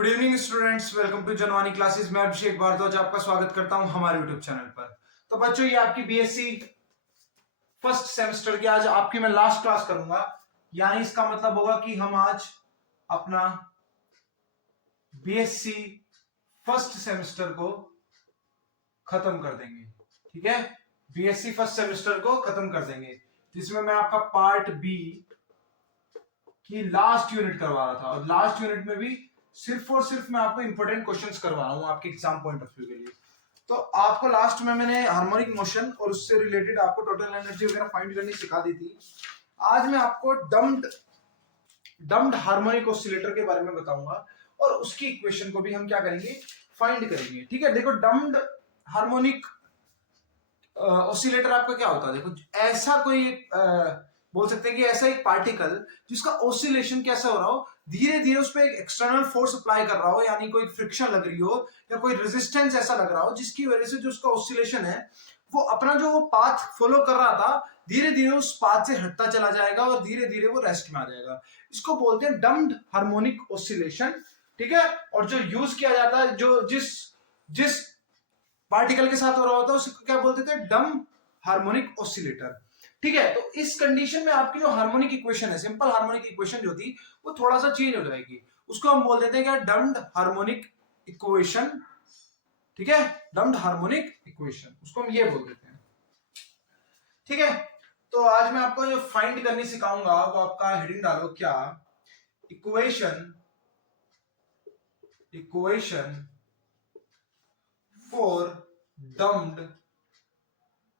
Good evening students, welcome to Janvani classes. मैं अभिषेक भारद्वाज आपका स्वागत करता हूं हमारे यूट्यूब चैनल पर। तो बच्चों, ये आपकी बीएससी फर्स्ट सेमेस्टर की आज आपकी मैं लास्ट क्लास करूंगा। यानी इसका मतलब होगा कि हम आज अपना बीएससी फर्स्ट सेमेस्टर को खत्म कर देंगे। ठीक है, बीएससी फर्स्ट सेमेस्टर को खत्म कर देंगे, जिसमें मैं आपका पार्ट बी की लास्ट यूनिट करवा रहा था। और लास्ट यूनिट में भी सिर्फ और सिर्फ मैं आपको इंपॉर्टेंट क्वेश्चंस करवा रहा हूं आपके एग्जाम पॉइंट ऑफ व्यू के लिए। तो आपको लास्ट में मैंने हार्मोनिक मोशन और उससे रिलेटेड आपको टोटल एनर्जी वगैरह फाइंड करनी सिखा दी थी। आज मैं आपको डम्ड हार्मोनिक ऑसिलेटर के बारे में बताऊंगा और उसकी इक्वेशन को भी हम क्या करेंगे, फाइंड करेंगे। ठीक है, देखो डम्ड हार्मोनिक ऑसिलेटर आपका क्या होता है। देखो, ऐसा कोई बोल सकते हैं कि ऐसा एक पार्टिकल जिसका ऑसिलेशन कैसा हो रहा हो, धीरे धीरे उस पर एक एक्सटर्नल फोर्स अप्लाई कर रहा हो, यानी कोई फ्रिक्शन लग रही हो या कोई रेजिस्टेंस ऐसा लग रहा हो जिसकी वजह से जो उसका ऑसिलेशन है वो अपना जो वो पाथ फॉलो कर रहा था, धीरे धीरे उस पाथ से हटता चला जाएगा और धीरे धीरे वो रेस्ट में आ जाएगा। इसको बोलते हैं डम्ड हार्मोनिक ऑसिलेशन। ठीक है, और जो यूज किया जाता है, जो जिस जिस पार्टिकल के साथ हो रहा होता है उसको क्या बोलते थे, डम हार्मोनिक ऑसिलेटर। ठीक है, तो इस कंडीशन में आपकी जो हार्मोनिक इक्वेशन है, सिंपल हार्मोनिक इक्वेशन जो थी वो थोड़ा सा चेंज हो जाएगी। उसको हम बोल देते हैं क्या, डम्ड हार्मोनिक इक्वेशन। ठीक है, डम्ड हार्मोनिक इक्वेशन, उसको हम ये बोल देते हैं। ठीक है, तो आज मैं आपको जो फाइंड करनी सिखाऊंगा वो आपका हेडिंग डालो क्या, equation equation for dumped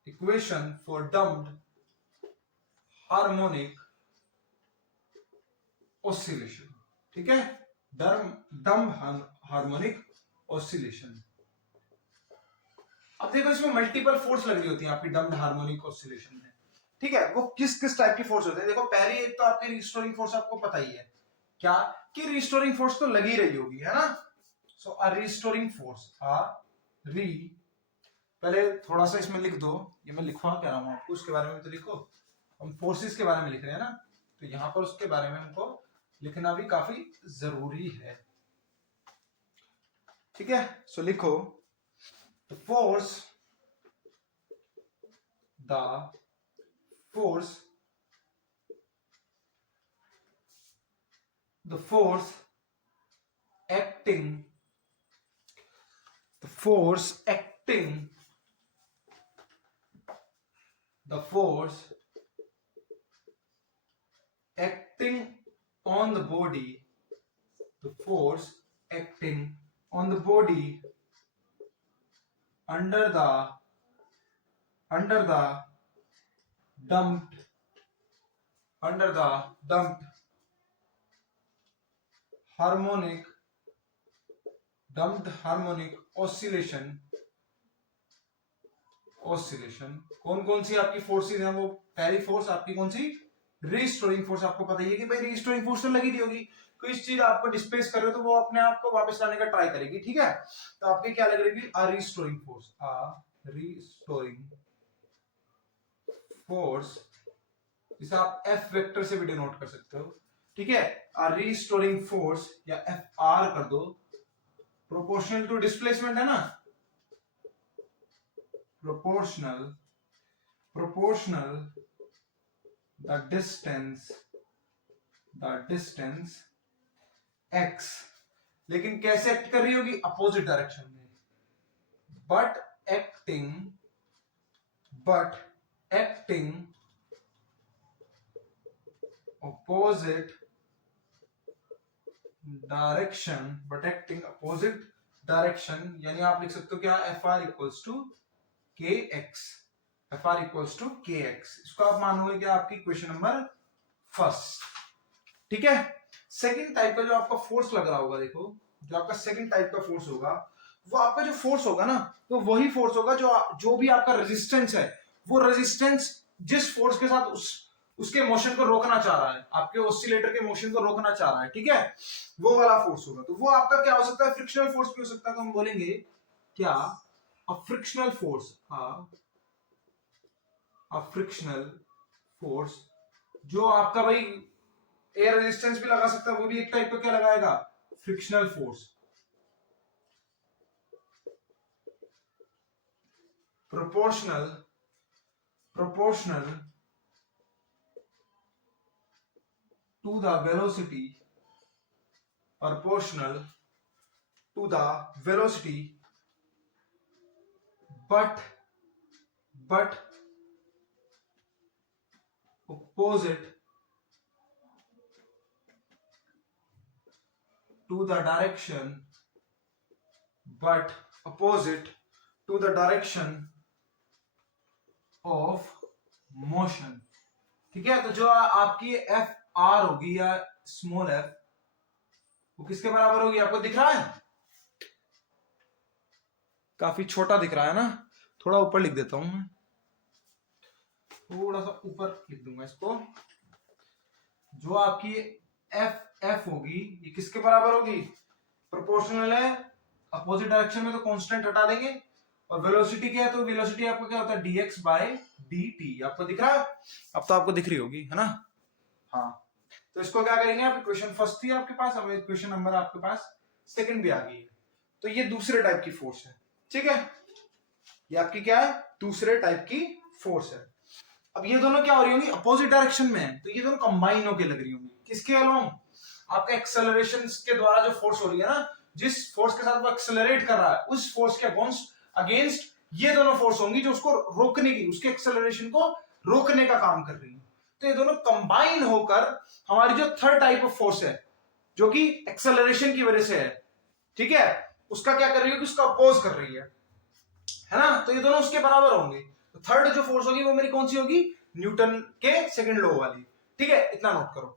equation for dumped harmonic oscillation. ठीक है, डम हार्मोनिक ऑसिलेशन। अब देखो, इसमें मल्टीपल फोर्स लग रही होती है आपकी डम्ड हार्मोनिक ऑसिलेशन में। ठीक है, वो किस किस टाइप की फोर्स होती है। देखो, पहली एक तो आपकी रिस्टोरिंग फोर्स, आपको पता ही है क्या कि रिस्टोरिंग फोर्स तो लगी रही होगी, है ना। सो अ रिस्टोरिंग फोर्स, री पहले थोड़ा सा इसमें लिख दो, ये मैं लिखवा क्या रहा हूं आपको, उसके बारे में तो लिखो। हम फोर्सेस के बारे में लिख रहे हैं ना, तो यहां पर उसके बारे में हमको लिखना भी काफी जरूरी है। ठीक है, सो लिखो the force the force the force acting the force acting the force acting on the body the force acting on the body under the dumped dumped harmonic oscillation कौन कौन सी आपकी फोर्सेस हैं। वो पहली फोर्स आपकी कौन सी, रीस्टोरिंग फोर्स। आपको पता ही है कि भाई रीस्टोरिंग फोर्स तो लगी दी होगी, कोई चीज आपको डिस्प्लेस कर रहे हो तो वो अपने आप को वापस लाने का ट्राई करेगी। ठीक है, तो आपकी क्या लग रही है, रीस्टोरिंग फोर्स, जिसे आप एफ वेक्टर से भी डिनोट कर सकते हो। ठीक है, रीस्टोरिंग फोर्स या एफ आर कर दो, प्रोपोर्शनल टू डिस्प्लेसमेंट है ना, proportional the distance x, लेकिन कैसे एक्ट कर रही होगी, अपोजिट डायरेक्शन में, बट एक्टिंग अपोजिट डायरेक्शन, यानी आप लिख सकते हो क्या, एफ आर इक्वल्स टू के एक्स, इसको आप मानोगे क्या, आपकी क्वेश्चन नंबर फर्स्ट। ठीक है, सेकंड टाइप का जो आपका फोर्स लग रहा होगा, देखो जो आपका सेकंड टाइप का फोर्स होगा, वो आपका जो फोर्स होगा ना, तो वही फोर्स होगा जो भी आपका रेजिस्टेंस है, वो रेजिस्टेंस जिस फोर्स के साथ उसके मोशन को रोकना चाह रहा है, आपके ऑसिलेटर के मोशन को रोकना चाह रहा है, ठीक है, वो वाला फोर्स होगा। तो वो आपका क्या हो सकता है, फ्रिक्शनल फोर्स भी हो सकता है। तो हम बोलेंगे क्या, अ फ्रिक्शनल फोर्स जो आपका भाई एयर रेजिस्टेंस भी लगा सकता है, वो भी एक टाइप का क्या लगाएगा, frictional force proportional to the velocity proportional to the velocity but opposite to the direction of motion। ठीक है, तो जो आपकी एफ आर होगी या स्मॉल एफ वो किसके बराबर होगी, आपको दिख रहा है, काफी छोटा दिख रहा है ना, थोड़ा ऊपर लिख देता हूं मैं, थोड़ा सा ऊपर लिख दूंगा इसको। जो आपकी एफ होगी ये किसके बराबर होगी, प्रोपोर्शनल है, अपोजिट डायरेक्शन में तो कांस्टेंट हटा देंगे, और वेलोसिटी क्या है, तो वेलोसिटी आपको क्या होता है dx बाय dt। आपको दिख रहा है, अब तो आपको दिख रही होगी है ना। हाँ, तो इसको क्या करेंगे, आप इक्वेशन फर्स्ट थी आपके पास, अब इक्वेशन नंबर आपके पास सेकंड भी आ गई है। तो ये दूसरे टाइप की फोर्स है, ठीक है, ये आपकी क्या है, दूसरे टाइप की फोर्स है। अब ये दोनों क्या हो रही होंगी, अपोजिट डायरेक्शन में है, तो ये दोनों कंबाइन होकर लग रही होंगी, किसके अलोंग, आपका एक्सेलरेशन के द्वारा जो फोर्स हो रही है ना, जिस फोर्स के साथ वो एक्सेलरेट कर रहा है उस फोर्स के अगेंस्ट ये दोनों फोर्स होंगी जो उसको रोकने की, उसके एक्सेलरेशन को रोकने का काम कर रही है। तो ये दोनों कंबाइन होकर हमारी जो थर्ड टाइप ऑफ फोर्स है जो कि एक्सेलरेशन की वजह से है, ठीक है, उसका क्या कर रही है कि उसका अपोज कर रही है ना, तो ये दोनों उसके बराबर होंगे। तो थर्ड जो फोर्स होगी वो मेरी कौन सी होगी, न्यूटन के सेकंड लॉ वाली, ठीक है, इतना नोट करो।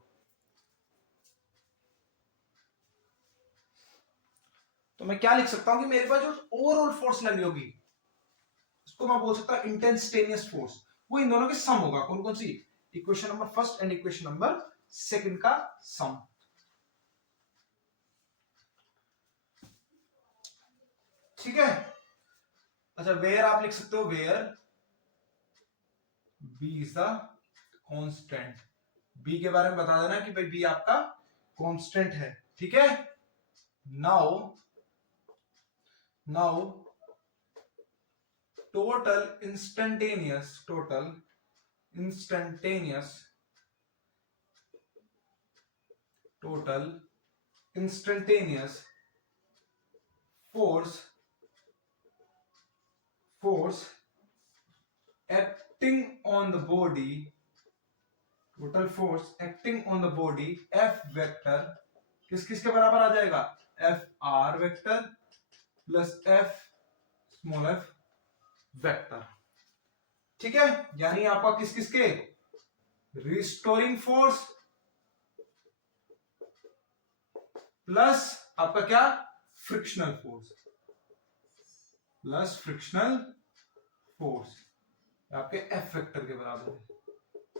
तो मैं क्या लिख सकता हूं कि मेरे पास जो ओवरऑल फोर्स लगी होगी उसको मैं बोल सकता हूं इंटेंस्टेनियस फोर्स, वो इन दोनों के सम होगा। कौन कौन सी, equation number first and equation number second का सम, ठीक है। अच्छा, वेयर आप लिख सकते हो, where b is the constant, b के बारे में बता देना कि भाई बी आपका कांस्टेंट है, ठीक है। Now total instantaneous force acting on the body, F vector किसके बराबर आ जाएगा, F R vector plus F small F vector, ठीक है। यानी आपका किसके, रिस्टोरिंग फोर्स प्लस आपका क्या, फ्रिक्शनल फोर्स आपके एफ वेक्टर के बराबर है।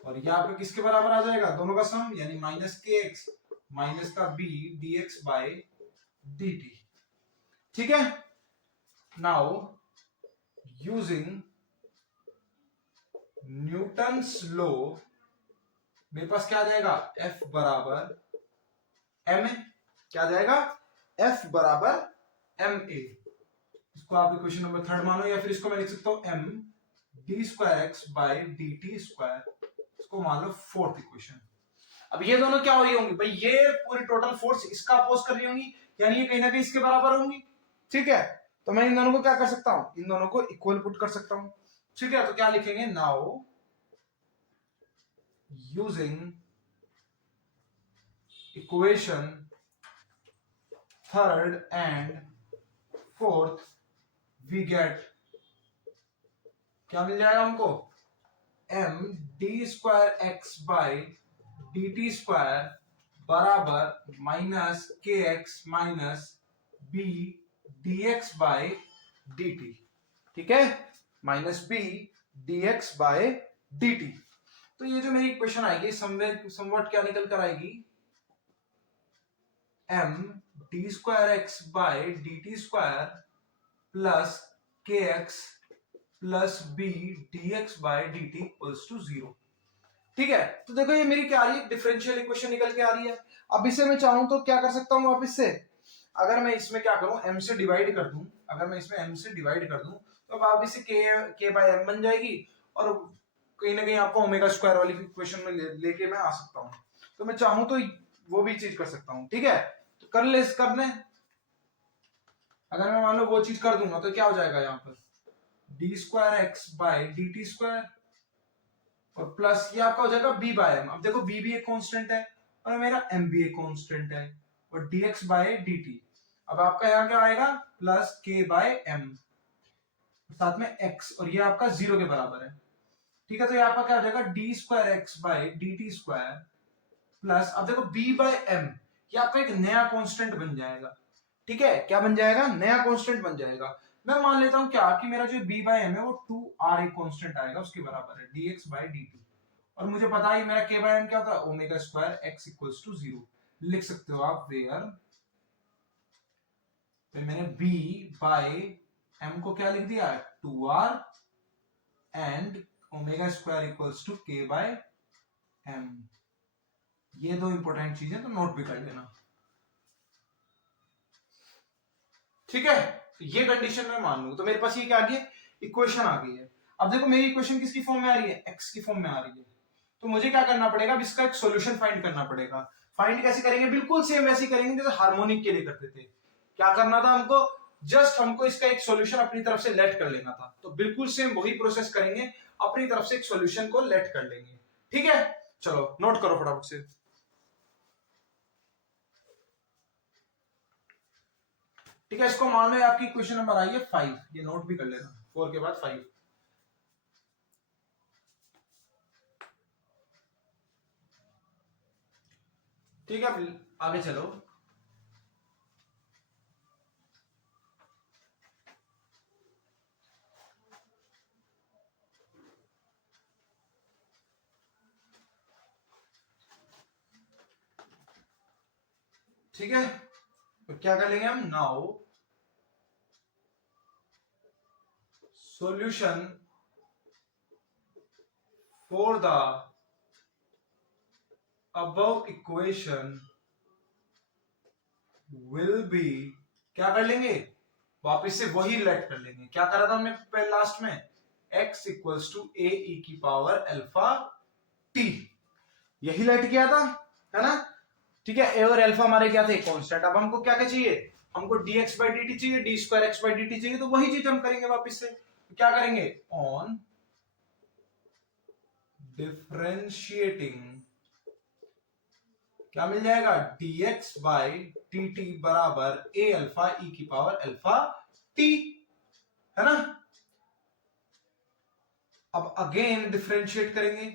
और यह आपका किसके बराबर आ जाएगा, दोनों का सम, यानी माइनस के एक्स माइनस का b D x by D t, ठीक है। नाउ यूजिंग न्यूटन्स लॉ मेरे पास क्या आ जाएगा, एफ बराबर एम ए, क्या आ जाएगा, एफ बराबर एम ए। इसको आप इक्वेशन नंबर थर्ड मानो, या फिर इसको मैं लिख सकता हूं m D square x by D T square, इसको मान लो फोर्थ इक्वेशन। अब ये दोनों क्या हो रही होंगी भाई, ये पूरी टोटल फोर्स इसका अपोज कर रही होंगी, यानी ये कहीं ना कहीं इसके बराबर होंगी, ठीक है। तो मैं इन दोनों को क्या कर सकता हूं, इन दोनों को इक्वल पुट कर सकता हूं, ठीक है। तो क्या लिखेंगे, now using equation third and fourth we get, क्या मिल जाएगा हमको, m D square x by D T square बराबर minus k x minus b D x by D t, ठीक है, minus b D x by D t. तो ये जो मेरी इक्वेशन आएगी समवट क्या निकल कर आएगी, M D square x by D T square plus K X plus B D x by D T equals to 0, ठीक है। तो देखो ये मेरी क्या आ रही है, डिफरेंशियल इक्वेशन निकल के आ रही है। अब इसे मैं चाहूं तो क्या कर सकता हूं वापस से, अगर मैं इसमें क्या करूं, m से डिवाइड कर दूं, अगर मैं इसमें m से डिवाइड कर दूं तो अब आप इसे k बाय m बन जाएगी, और कहीं ना कहीं आपको ओमेगा स्क्वायर वाली इक्वेशन में लेके मैं आ सकता हूं। तो मैं चाहूं तो वो भी चीज कर सकता हूं, ठीक है। तो कर लें। अगर मैं मान लो वो चीज कर दूंगा तो क्या हो जाएगा यहाँ पर, d square x by D T square, और प्लस ये आपका हो जाएगा b बाय m। अब देखो b भी एक कांस्टेंट है और मेरा m भी एक कांस्टेंट है, और dx बाय dt। अब आपका यहाँ क्या आएगा, प्लस k बाय m, साथ में x, और ये आपका 0 के बराबर है, ठीक है। तो ये आपका क्या हो जाएगा, d square x by D T square plus, अब देखो b बाय m, ये आपका एक नया कांस्टेंट बन जाएगा, ठीक है। क्या बन जाएगा, नया कांस्टेंट बन जाएगा। मैं मान लेता हूं क्या कि मेरा जो b बाय m है वो 2r एक कांस्टेंट आएगा, उसके बराबर है dx बाय dt, और मुझे पता है मेरा k बाय m क्या था, omega square x equals to 0। लिख सकते हो आप वेयर, मैंने b बाय m को क्या लिख दिया, 2r, and omega square equals to k by m। ये दो इंपॉर्टेंट चीजें तो नोट भी कर लेना, ठीक है। तो ये कंडीशन मैं मान लूं तो मेरे पास ये क्या आ गई है, इक्वेशन आ गई है। अब देखो मेरी इक्वेशन किसकी फॉर्म में आ रही है, x की फॉर्म में आ रही है। तो मुझे क्या करना पड़ेगा, इसका एक सॉल्यूशन फाइंड करना पड़ेगा। फाइंड कैसे करेंगे, बिल्कुल सेम वैसे करेंगे जैसे हार्मोनिक के लिए करते थे। क्या करना था हमको, जस्ट हमको इसका एक सॉल्यूशन अपनी तरफ से लेट कर लेना था। तो बिल्कुल सेम वही प्रोसेस करेंगे, अपनी तरफ से एक सॉल्यूशन को लेट कर लेंगे, ठीक है। चलो नोट करो फटाफट से। ठीक है, इसको मान लो आपकी क्वेश्चन नंबर आई है 5, ये नोट भी कर लेना, 4 के बाद 5। ठीक है, आगे चलो। ठीक है, तो क्या कर लेंगे हम, now solution for the above equation will be, क्या कर लेंगे, वापस से वही लेट कर लेंगे। क्या करा था हमने पहले लास्ट में, x equals to A E की पावर अल्फा टी, यही लेट किया था, है ना। ठीक है, ए और अल्फा हमारे क्या थे, कांस्टेंट। अब हमको क्या क्या चाहिए, हमको dx बाई dt चाहिए, D square x by dt चाहिए, तो वही चीज हम करेंगे वापस से। तो क्या करेंगे, ऑन डिफरेंशिएटिंग, क्या मिल जाएगा, dx बाई dt बराबर a अल्फा e की पावर अल्फा t, है ना। अब अगेन डिफरेंशिएट करेंगे,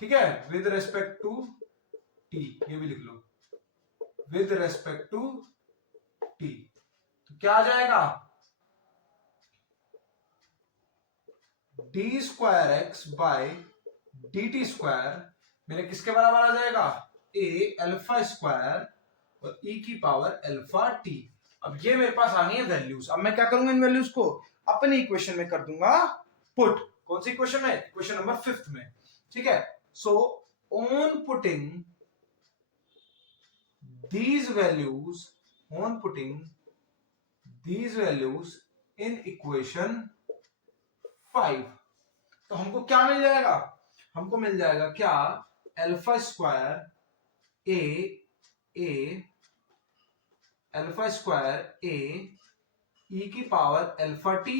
ठीक है, विद रेस्पेक्ट टू t, ये भी लिख लो, विद रेस्पेक्ट टू t। तो क्या आ जाएगा, d square x by D T square मेरे किसके बराबर आ जाएगा, ए अल्फा स्क्वायर और ई की पावर अल्फा टी। अब ये मेरे पास आ गई है वैल्यूज। अब मैं क्या करूंगा, इन वैल्यूज को अपनी इक्वेशन में कर दूंगा पुट। कौन सी इक्वेशन में, इक्वेशन नंबर 5 में, ठीक है। So on putting these values, on putting these values in equation 5, तो हमको क्या मिल जाएगा, हमको मिल जाएगा क्या, alpha square A alpha square A E की power alpha T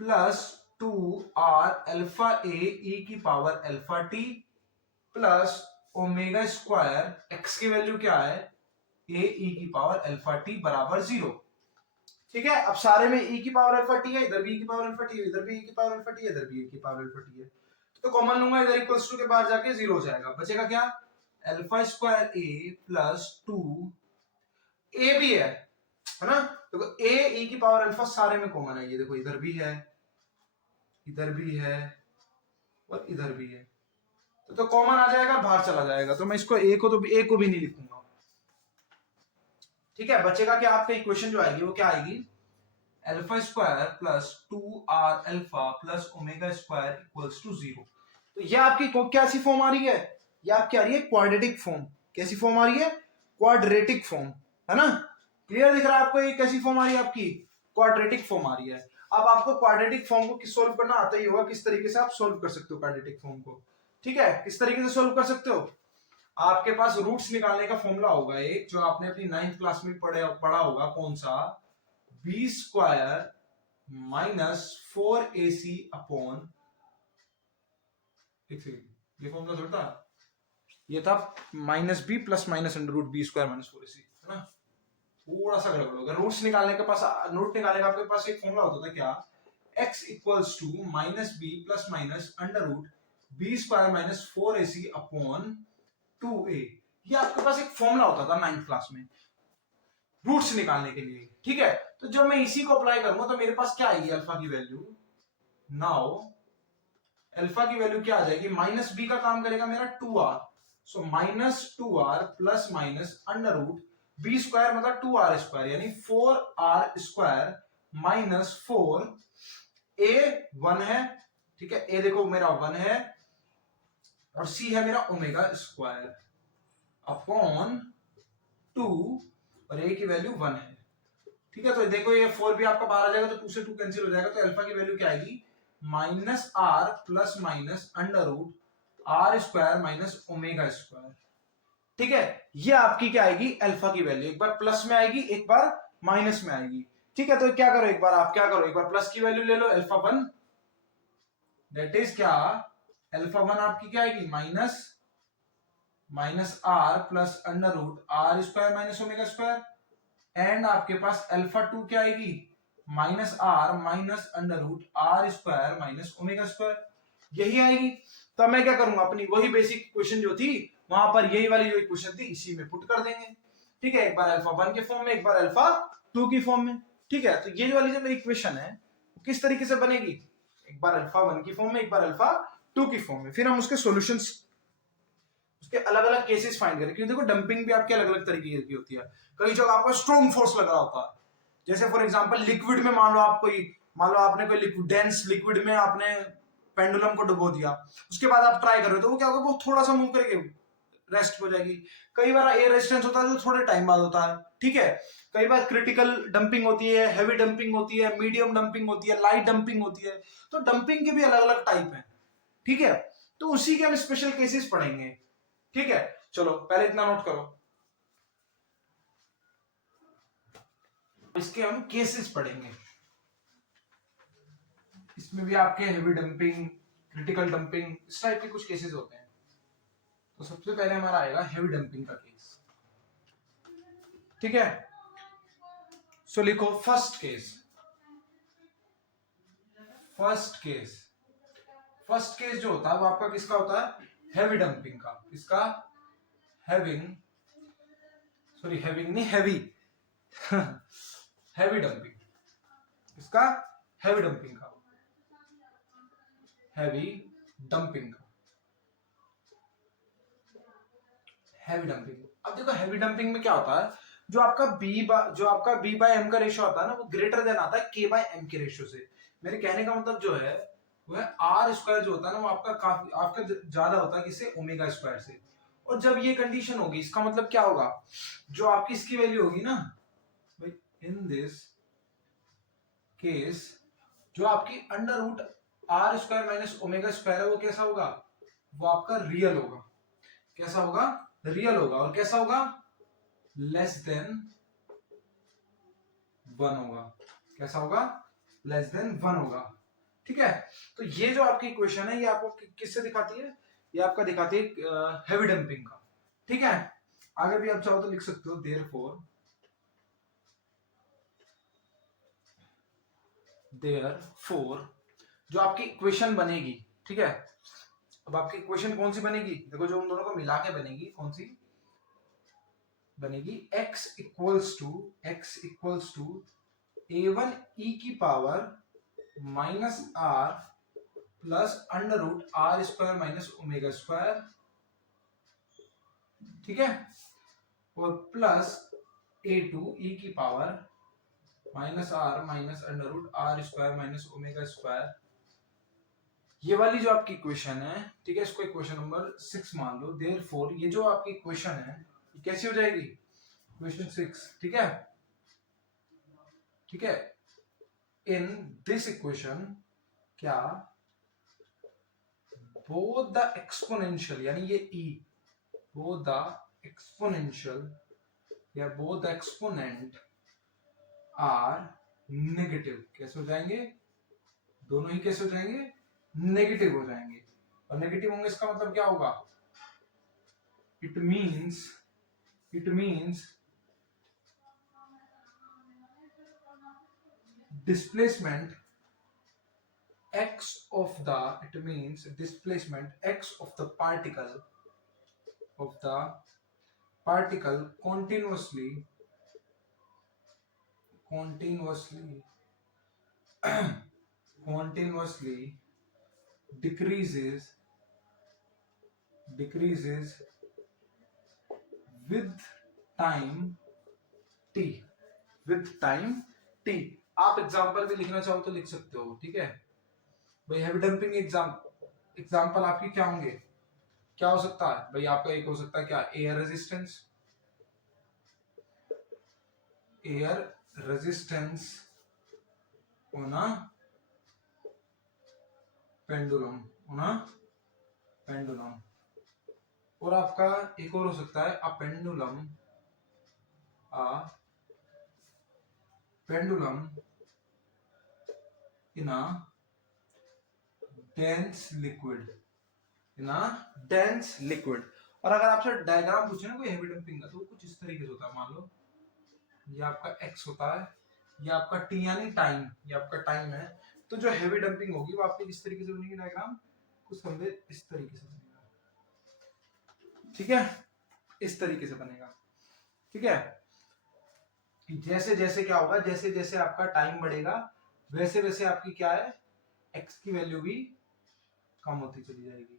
plus 2r alpha A E की power alpha T plus omega square X की वैल्यू क्या है, ए ई की पावर अल्फा टी बराबर 0। ठीक है, अब सारे में e की पावर अल्फा टी है, इधर भी e की पावर अल्फा टी है, इधर भी e की पावर अल्फा टी है, इधर भी e की पावर अल्फा टी है। तो कॉमन लूंगा, इधर इक्वल्स टू के बाहर जाके 0 हो जाएगा, बचेगा क्या, अल्फा स्क्वायर ए प्लस 2 ए भी है ना। देखो ए ई की पावर अल्फा सारे में कॉमन है, ये देखो इधर भी है, इधर भी है और इधर भी है, तो कॉमन आ जाएगा, बाहर चला जाएगा। तो मैं इसको ए को तो ए को भी नहीं लिखूंगा, ठीक है। बचेगा क्या, आपका इक्वेशन जो आएगी वो क्या आएगी, alpha square plus 2r alpha plus omega square equals to 0। तो ये आपकी क्या सी फॉर्म आ रही है, ये आपकी आ रही है क्वाड्रेटिक फॉर्म। कैसी फॉर्म आ रही है? क्वाड्रेटिक फॉर्म, है ना? क्लियर दिख रहा है आपको? ये कैसी फॉर्म आ रही है आपकी? क्वाड्रेटिक फॉर्म आ रही है। अब आपको क्वाड्रेटिक फॉर्म को सोल्व करना आता ही होगा, किस तरीके से आप सोल्व कर सकते हो क्वाड्रेटिक फॉर्म को। ठीक है, किस तरीके से सोल्व कर सकते हो? आपके पास रूट्स निकालने का फॉर्मूला होगा एक, जो आपने अपनी 9th क्लास में पढ़ा होगा। कौन सा? B square minus 4ac upon, ये फॉर्मूला थोड़ा था, ये था minus b plus minus under root b square minus 4ac, है ना? थोड़ा सा गड़बड़ होगा। रूट्स निकालने के पास, रूट निकालने का आपके पास एक फॉर्मूला होता था क्या? x equals to minus b plus minus under root b square minus 4ac upon 2a। ये आपके पास एक फॉर्मूला होता था 9th क्लास में रूट्स निकालने के लिए। ठीक है, तो जब मैं इसी को अप्लाई करूंगा तो मेरे पास क्या आएगी? अल्फा की वैल्यू। नाउ अल्फा की वैल्यू क्या आ जाएगी? माइनस बी का काम करेगा मेरा 2r, so minus 2r plus minus under root b square मतलब 2r स्क्वायर यानी 4r स्क्वायर माइनस 4, a 1 है, ठीक है, a देखो मेरा 1 है और c है मेरा ओमेगा स्क्वायर अपॉन 2 और a की वैल्यू 1 है। ठीक है, तो देखो ये 4 भी आपका बाहर आ जाएगा तो 2 से 2 कैंसिल हो जाएगा, तो अल्फा की वैल्यू क्या आएगी? Minus r plus minus under root r square minus omega square. ठीक है, ये आपकी क्या आएगी? अल्फा की वैल्यू। एक बार प्लस में आएगी, एक बार माइनस में आएगी। ठीक है, तो क्या करो, एक बार आप क्या करो, एक बार प्लस की वैल्यू ले लो, अल्फा 1, दैट इज क्या? अल्फा 1 आपकी क्या आएगी? Minus minus r plus under root r square minus omega square, and आपके पास अल्फा 2 क्या आएगी? Minus r minus under root r square minus omega square, यही आएगी। तो मैं क्या करूंगा, अपनी वही बेसिक इक्वेशन जो थी वहां पर यही वाली जो इक्वेशन थी इसी में पुट कर देंगे। ठीक है, एक बार अल्फा 1 के फॉर्म में, एक बार अल्फा 2 की फॉर्म में। ठीक है, तो ये वाली जो मेरी इक्वेशन है वो किस तरीके से बनेगी? एक बार अल्फा 1 की फॉर्म में, एक बार अल्फा 2 की फॉर्म में। फिर हम उसके सॉल्यूशंस, उसके अलग अलग केसेस फाइंड करें, क्योंकि देखो डंपिंग भी आपकी अलग अलग तरीके की होती है। कई जगह आपको स्ट्रॉन्ग फोर्स लग रहा होता है, जैसे फॉर एग्जांपल लिक्विड में, मान लो आपने कोई डेंस लिक्विड में आपने पेंडुलम को डुबो दिया, उसके बाद आप ट्राई कर रहे हो तो वो क्या होगा, वो थोड़ा सा मूव करके रेस्ट हो जाएगी। कई बार एयर रेजिस्टेंस होता है जो थोड़े टाइम बाद होता है। ठीक है, कई बार क्रिटिकल डंपिंग होती है, हैवी डंपिंग होती है, मीडियम डंपिंग होती है, लाइट डंपिंग होती है। तो डंपिंग के भी अलग अलग टाइप है। ठीक है, तो उसी के हम स्पेशल केसेस पढ़ेंगे। ठीक है, चलो पहले इतना नोट करो, इसके हम केसेस पढ़ेंगे। इसमें भी आपके हेवी डंपिंग, क्रिटिकल डंपिंग, इस टाइप के कुछ केसेस होते हैं। तो सबसे पहले हमारा आएगा हेवी डंपिंग का केस। ठीक है, सो लिखो first case. First case, first case जो होता है वो आपका किसका होता है? हेवी डंपिंग का। किसका? हैविंग, सॉरी हैविंग नहीं, हैवी हैवी डंपिंग। इसका हैवी डंपिंग का, हैवी डंपिंग का, हैवी डंपिंग। अब देखो हैवी डंपिंग में क्या होता है, जो आपका बी बाय एम का रेशियो आता है ना, वो ग्रेटर देन आता है के बाय एम के रेशियो से। मेरे कहने का मतलब जो है वो है आर स्क्वायर जो होता है ना, वो आपका ज्यादा होता है किससे? ओमेगा स्क्वायर से। और जब ये कंडीशन होगी, इसका मतलब क्या होगा, जो आपकी इसकी वैल्यू होगी ना, इन दिस केस जो आपकी under root r square minus omega square है, वो कैसा होगा? वो आपका रियल होगा। कैसा होगा? रियल होगा। और कैसा होगा? लेस देन 1 होगा। कैसा होगा? लेस देन 1 होगा। ठीक है, तो ये जो आपकी इक्वेशन है ये आपको किससे दिखाती है? ये आपका दिखाती है हेवी डंपिंग का। ठीक है, आगे भी आप चाहो तो लिख सकते हो, देयरफॉर जो आपकी इक्वेशन बनेगी। ठीक है, अब आपकी इक्वेशन कौन सी बनेगी? देखो, जो उन दोनों को मिला के बनेगी, कौन सी बनेगी? x equals to a1 e की power minus r plus under root r square minus omega square. ठीक है, और प्लस a2 e की power minus r minus under root r square minus omega square ये वाली जो आपकी इक्वेशन है, ठीक है, इसको इक्वेशन नंबर 6 मान लो। देयरफॉर ये जो आपकी इक्वेशन है ये कैसी हो जाएगी, इक्वेशन 6, ठीक है, ठीक है। इन दिस इक्वेशन क्या both the exponential यानी ये e, both the exponential या both the exponent are negative, कैसे हो जाएंगे, दोनों ही कैसे हो जाएंगे, नेगेटिव हो जाएंगे। और नेगेटिव होंगे इसका मतलब क्या होगा, it means displacement x of the, it means displacement x of the particle continuously decreases with time t, आप एग्जांपल भी लिखना चाहो तो लिख सकते हो, ठीक है भाई। हैवी डंपिंग एग्जांपल आपकी क्या होंगे, क्या हो सकता है भाई, आपका एक हो सकता है क्या, air resistance on a pendulum, और आपका एक और हो सकता है a pendulum in a dense liquid, और अगर आपसे डायग्राम पूछे ना कोई हेवी डंपिंग का, तो कुछ इस तरीके से होता है। मान लो ये आपका x होता है, ये आपका t यानी टाइम, ये आपका टाइम है। तो जो हेवी डंपिंग होगी वो आपकी किस तरीके से बनेगी डायग्राम, कुछ समझे इस तरीके से बनेगा, ठीक है, इस तरीके से बनेगा, ठीक है। जैसे जैसे क्या होगा, जैसे जैसे आपका टाइम बढ़ेगा वैसे वैसे आपकी क्या है, x की वैल्यू भी कम होती चली जाएगी,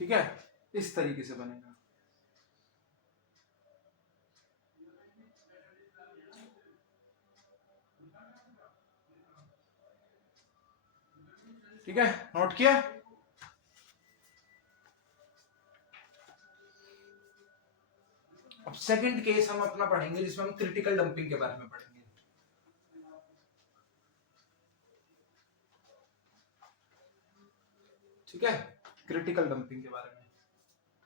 ठीक है, इस तरीके से बनेगा। ठीक है, नोट किया। अब सेकंड केस हम अपना पढ़ेंगे जिसमें हम क्रिटिकल डंपिंग के बारे में पढ़ेंगे, ठीक है, क्रिटिकल डंपिंग के बारे में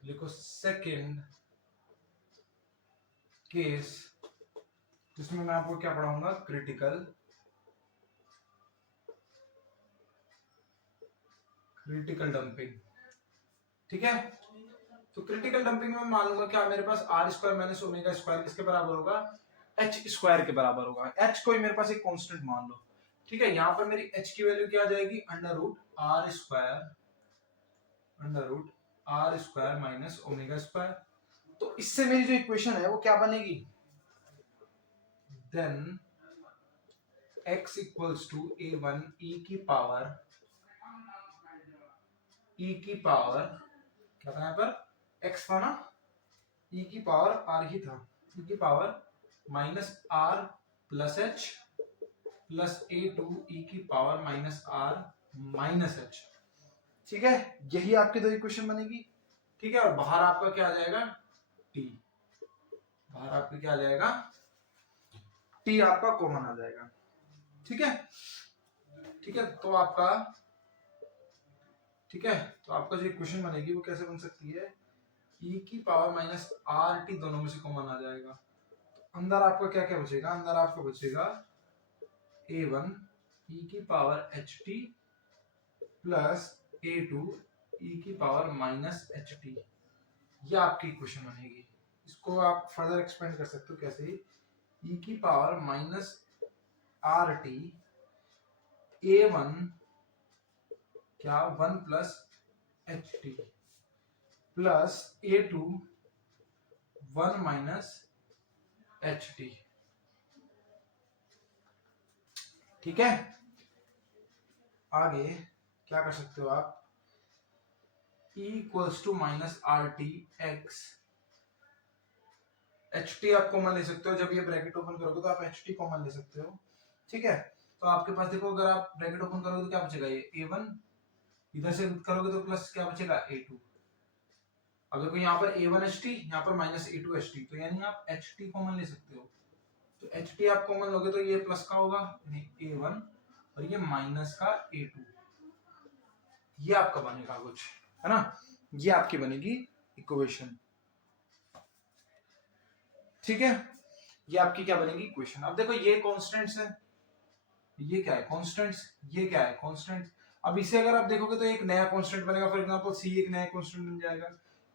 लिखो सेकंड केस, जिसमें मैं आपको क्या पढ़ाऊंगा, क्रिटिकल डंपिंग, ठीक है। तो क्रिटिकल डंपिंग में मान लूंगा क्या, मेरे पास R square minus omega square किसके बराबर होगा, एच स्क्वायर के बराबर होगा। एच कोई मेरे पास एक कांस्टेंट मान लो, ठीक है। यहाँ पर मेरी एच की वैल्यू क्या आ जाएगी, under root r square minus omega square. तो इससे मेरी जो इक्वेशन है वो क्या बनेगी, then x equals to a1 e की पावर क्या था यहाँ पर, x था ना, e की पावर r ही था, e की power minus r plus h plus a2 e की power minus r minus h, ठीक है। यही आपकी दो इक्वेशन बनेगी, ठीक है। और बाहर आपका क्या आ जाएगा, t, बाहर आपका क्या आ जाएगा, t आपका कॉमन आ जाएगा, ठीक है, ठीक है। तो आपका, ठीक है, तो आपका जो इक्वेशन बनेगी वो कैसे बन सकती है, e की पावर माइनस आर टी दोनों में से कॉमन आ जाएगा। तो अंदर आपका क्या क्या बचेगा, अंदर आपका बचेगा a1 e की power H t plus a2 e की पावर माइनस एच टी, ये आपकी इक्वेशन बनेगी। इसको आप फर्दर एक्सपेंड कर सकते हो कैसे, e की power minus R T a1 क्या 1 plus h t plus a2 1 minus h t, ठीक है। आगे क्या कर सकते हो आप, E equals to minus are t x, h t आप कॉमन ले सकते हो, जब ये ब्रैकेट ओपन करोगे तो आप एच टी कॉमन ले सकते हो, ठीक है। तो आपके पास देखो अगर आप ब्रैकेट ओपन करोगे तो क्या बचेगा, ये A1, इधर से करोगे तो प्लस क्या बचेगा A2। अब देखो यहाँ पर A1HT, यहाँ पर माइनस A2HT, तो यानी आप HT कॉमन ले सकते हो। तो HT आप कॉमन लोगे तो ये प्लस का होगा यानी A1 और ये माइनस का A2, ये आपका बनेगा कुछ, है ना, ये आपकी बनेगी इक्वेशन। ठीक है, ये आपकी क्या बनेगी इक्वेशन। अब देखो ये कॉन्स्टेंट्स है, ये क्या है कॉन्स्टेंट्स, ये क्या है कॉन्स्टेंट। अब इसे अगर आप देखोगे तो एक नया कॉन्स्टेंट बनेगा, फॉर एग्जांपल C एक नया कॉन्स्टेंट बन जाएगा,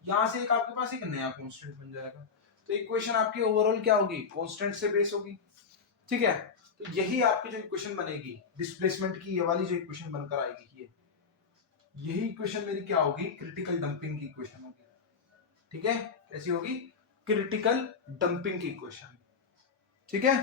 यहां से एक आपके पास एक नया कॉन्स्टेंट बन जाएगा। तो इक्वेशन आपकी ओवरऑल क्या होगी, कॉन्स्टेंट से बेस होगी। ठीक है, तो यही आपकी जो इक्वेशन बनेगी डिस्प्लेसमेंट की, ये वाली जो इक्वेशन बनकर आएगी, ये यही इक्वेशन मेरी क्या होगी, क्रिटिकल डंपिंग की इक्वेशन होगी। ठीक है, कैसी होगी, क्रिटिकल डंपिंग की इक्वेशन। ठीक है,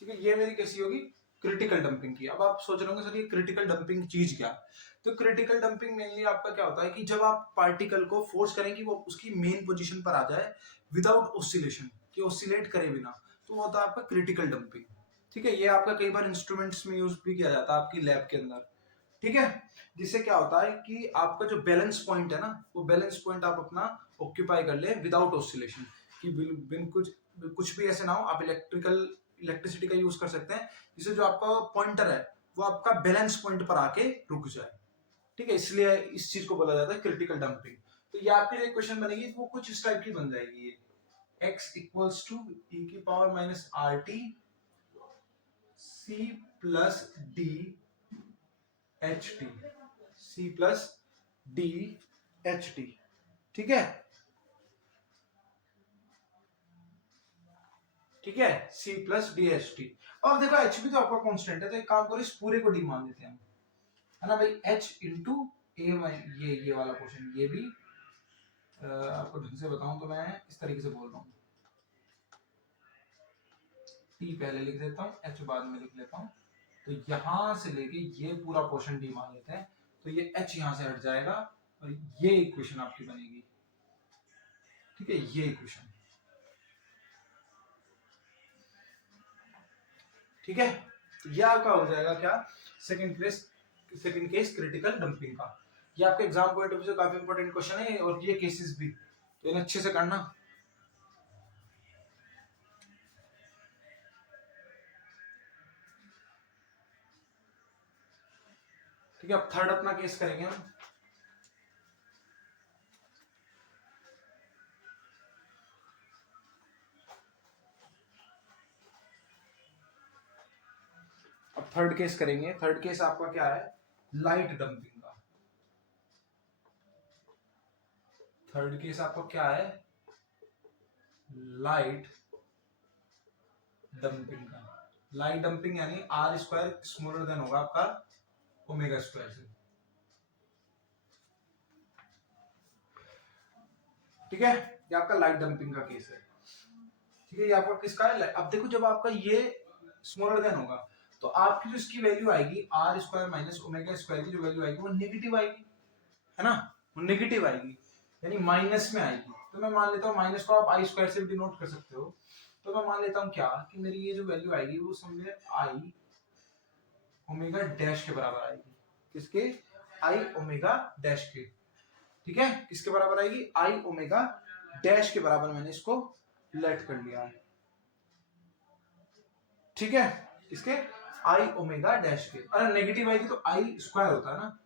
ठीक है, ये मेरी कैसी होगी, क्रिटिकल डंपिंग की। अब आप सोच रहे होंगे सर ये क्रिटिकल डंपिंग चीज क्या। तो क्रिटिकल डंपिंग मेनली आपका क्या होता है कि जब आप पार्टिकल को फोर्स करें कि वो उसकी मेन पोजीशन पर आ जाए विदाउट ऑसिलेशन, कि ऑसिलेट करे बिना, तो वो होता है आपका क्रिटिकल डंपिंग। ठीक है, ये आपका कई बार इंस्ट्रूमेंट्स में यूज भी किया जाता है आपकी लैब के अंदर। ठीक है, जिससे क्या होता है कि आपका जो बैलेंस पॉइंट है ना, वो बैलेंस पॉइंट आप अपना ऑक्यूपाई कर ले विदाउट ऑसिलेशन, कि बिन कुछ भी ऐसे ना हो। आप इलेक्ट्रिसिटी का यूज कर सकते हैं जिससे जो आपका पॉइंटर है वो आपका बैलेंस पॉइंट पर आके रुक जाए। ठीक है, इसलिए इस चीज को बोला जाता है क्रिटिकल डंपिंग। तो ये आपकी जो इक्वेशन बनेगी वो कुछ इस टाइप की बन जाएगी, ये x इक्वल्स टू e की power minus RT C plus D HT, C plus D HT। ठीक है, ठीक है, C plus D H T. अब देखो H भी तो आपका कांस्टेंट है, तो एक काम करो इस पूरे को D मान देते हैं, है ना भाई, H इंटू ए, ये वाला पोर्शन, ये भी आपको ढंग से बताऊं तो मैं इस तरीके से बोल रहा हूँ, T पहले लिख देता हूँ, H बाद में लिख लेता हूँ। तो यहां से लेके ये पूरा पोर्शन D मान लेते हैं, तो ये H यहां से हट जाएगा और ये इक्वेशन आपकी बनेगी। ठीक है, ये इक्वेशन। ठीक है, ये आपका हो जाएगा क्या, सेकंड केस क्रिटिकल डंपिंग का। ये आपके एग्जाम पॉइंट ऑफ व्यू से काफी इंपॉर्टेंट क्वेश्चन है और ये केसेस भी, तो इन्हें अच्छे से करना। ठीक है, अब थर्ड अपना केस करेंगे हम। अब थर्ड केस करेंगे। थर्ड केस आपका क्या है, लाइट डंपिंग का। थर्ड केस आपका क्या है, लाइट डंपिंग का। लाइट डंपिंग यानी आर स्क्वायर स्मॉलर देन होगा आपका ओमेगा स्क्वायर से। ठीक है, ये आपका लाइट डंपिंग का केस है। ठीक है, ये आपका किसका है, अब देखो जब आपका ये स्मॉलर देन होगा तो आपकी जो इसकी वैल्यू आएगी r square minus omega square की जो वैल्यू आएगी वो नेगेटिव आएगी, है ना, वो नेगेटिव आएगी यानी माइनस में आएगी। तो मैं मान लेता हूँ माइनस को आप आई स्क्वायर से भी डिनोट कर सकते हो। तो मैं मान लेता हूँ क्या कि मेरी ये जो वैल्यू आएगी वो समवेयर आई ओमेगा डैश के बराबर आएगी। किसके, आई ओमेगा डैश के। ठीक है, किसके बराबर आएगी, आई ओमेगा डैश के बराबर मैंने इसको लेट कर लिया है। ठीक है, इसके आई ओमेगा डैश के, अरे नेगेटिव आएगी तो आई स्क्वायर होता है ना,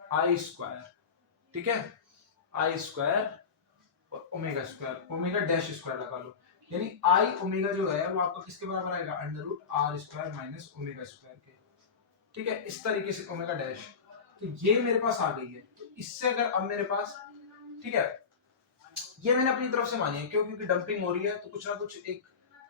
आई स्क्वायर। ठीक है, आई स्क्वायर और omega square, omega dash square लगा लो, यानी आई ओमेगा जो है वो आपका किसके बराबर आएगा, under root r square minus omega square के। ठीक है, इस तरीके से ओमेगा डैश। तो ये मेरे पास आ गई है। तो इससे अगर अब मेरे पास, ठीक है, ये मैंने अपनी तरफ से मानी है, क्यों, क्योंकि डंपिंग हो रही है तो कुछ ना कुछ एक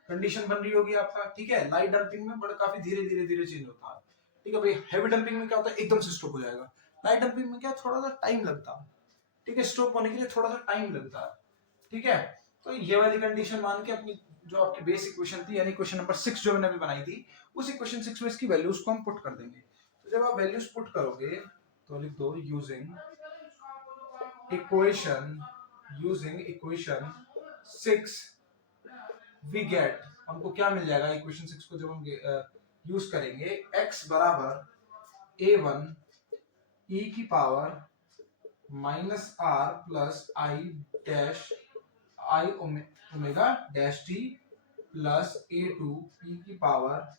कंडीशन बन रही होगी आपका। ठीक है, लाइट डंपिंग में बड़ा काफी धीरे धीरे धीरे चेंज होता है। ठीक है भाई, हैवी डंपिंग में क्या होता है एकदम से स्टॉप हो जाएगा, लाइट डंपिंग में क्या थोड़ा सा टाइम लगता है। ठीक है, स्टॉप होने के लिए थोड़ा सा टाइम लगता है। ठीक है, तो ये वाली कंडीशन मान के अपनी जो आपकी बेस इक्वेशन थी यानी क्वेश्चन नंबर 6 जो मैंने अभी बनाई थी, उस इक्वेशन 6 में इसकी वैल्यूज को हम पुट कर देंगे। तो जब आप वैल्यूज पुट करोगे तो लिख दो using equation using equation 6 we get, हमको क्या मिल जाएगा इक्वेशन 6 को जब हम यूज करेंगे, x बराबर a1 e की power minus r plus i dash i omega dash T plus a2 e की पावर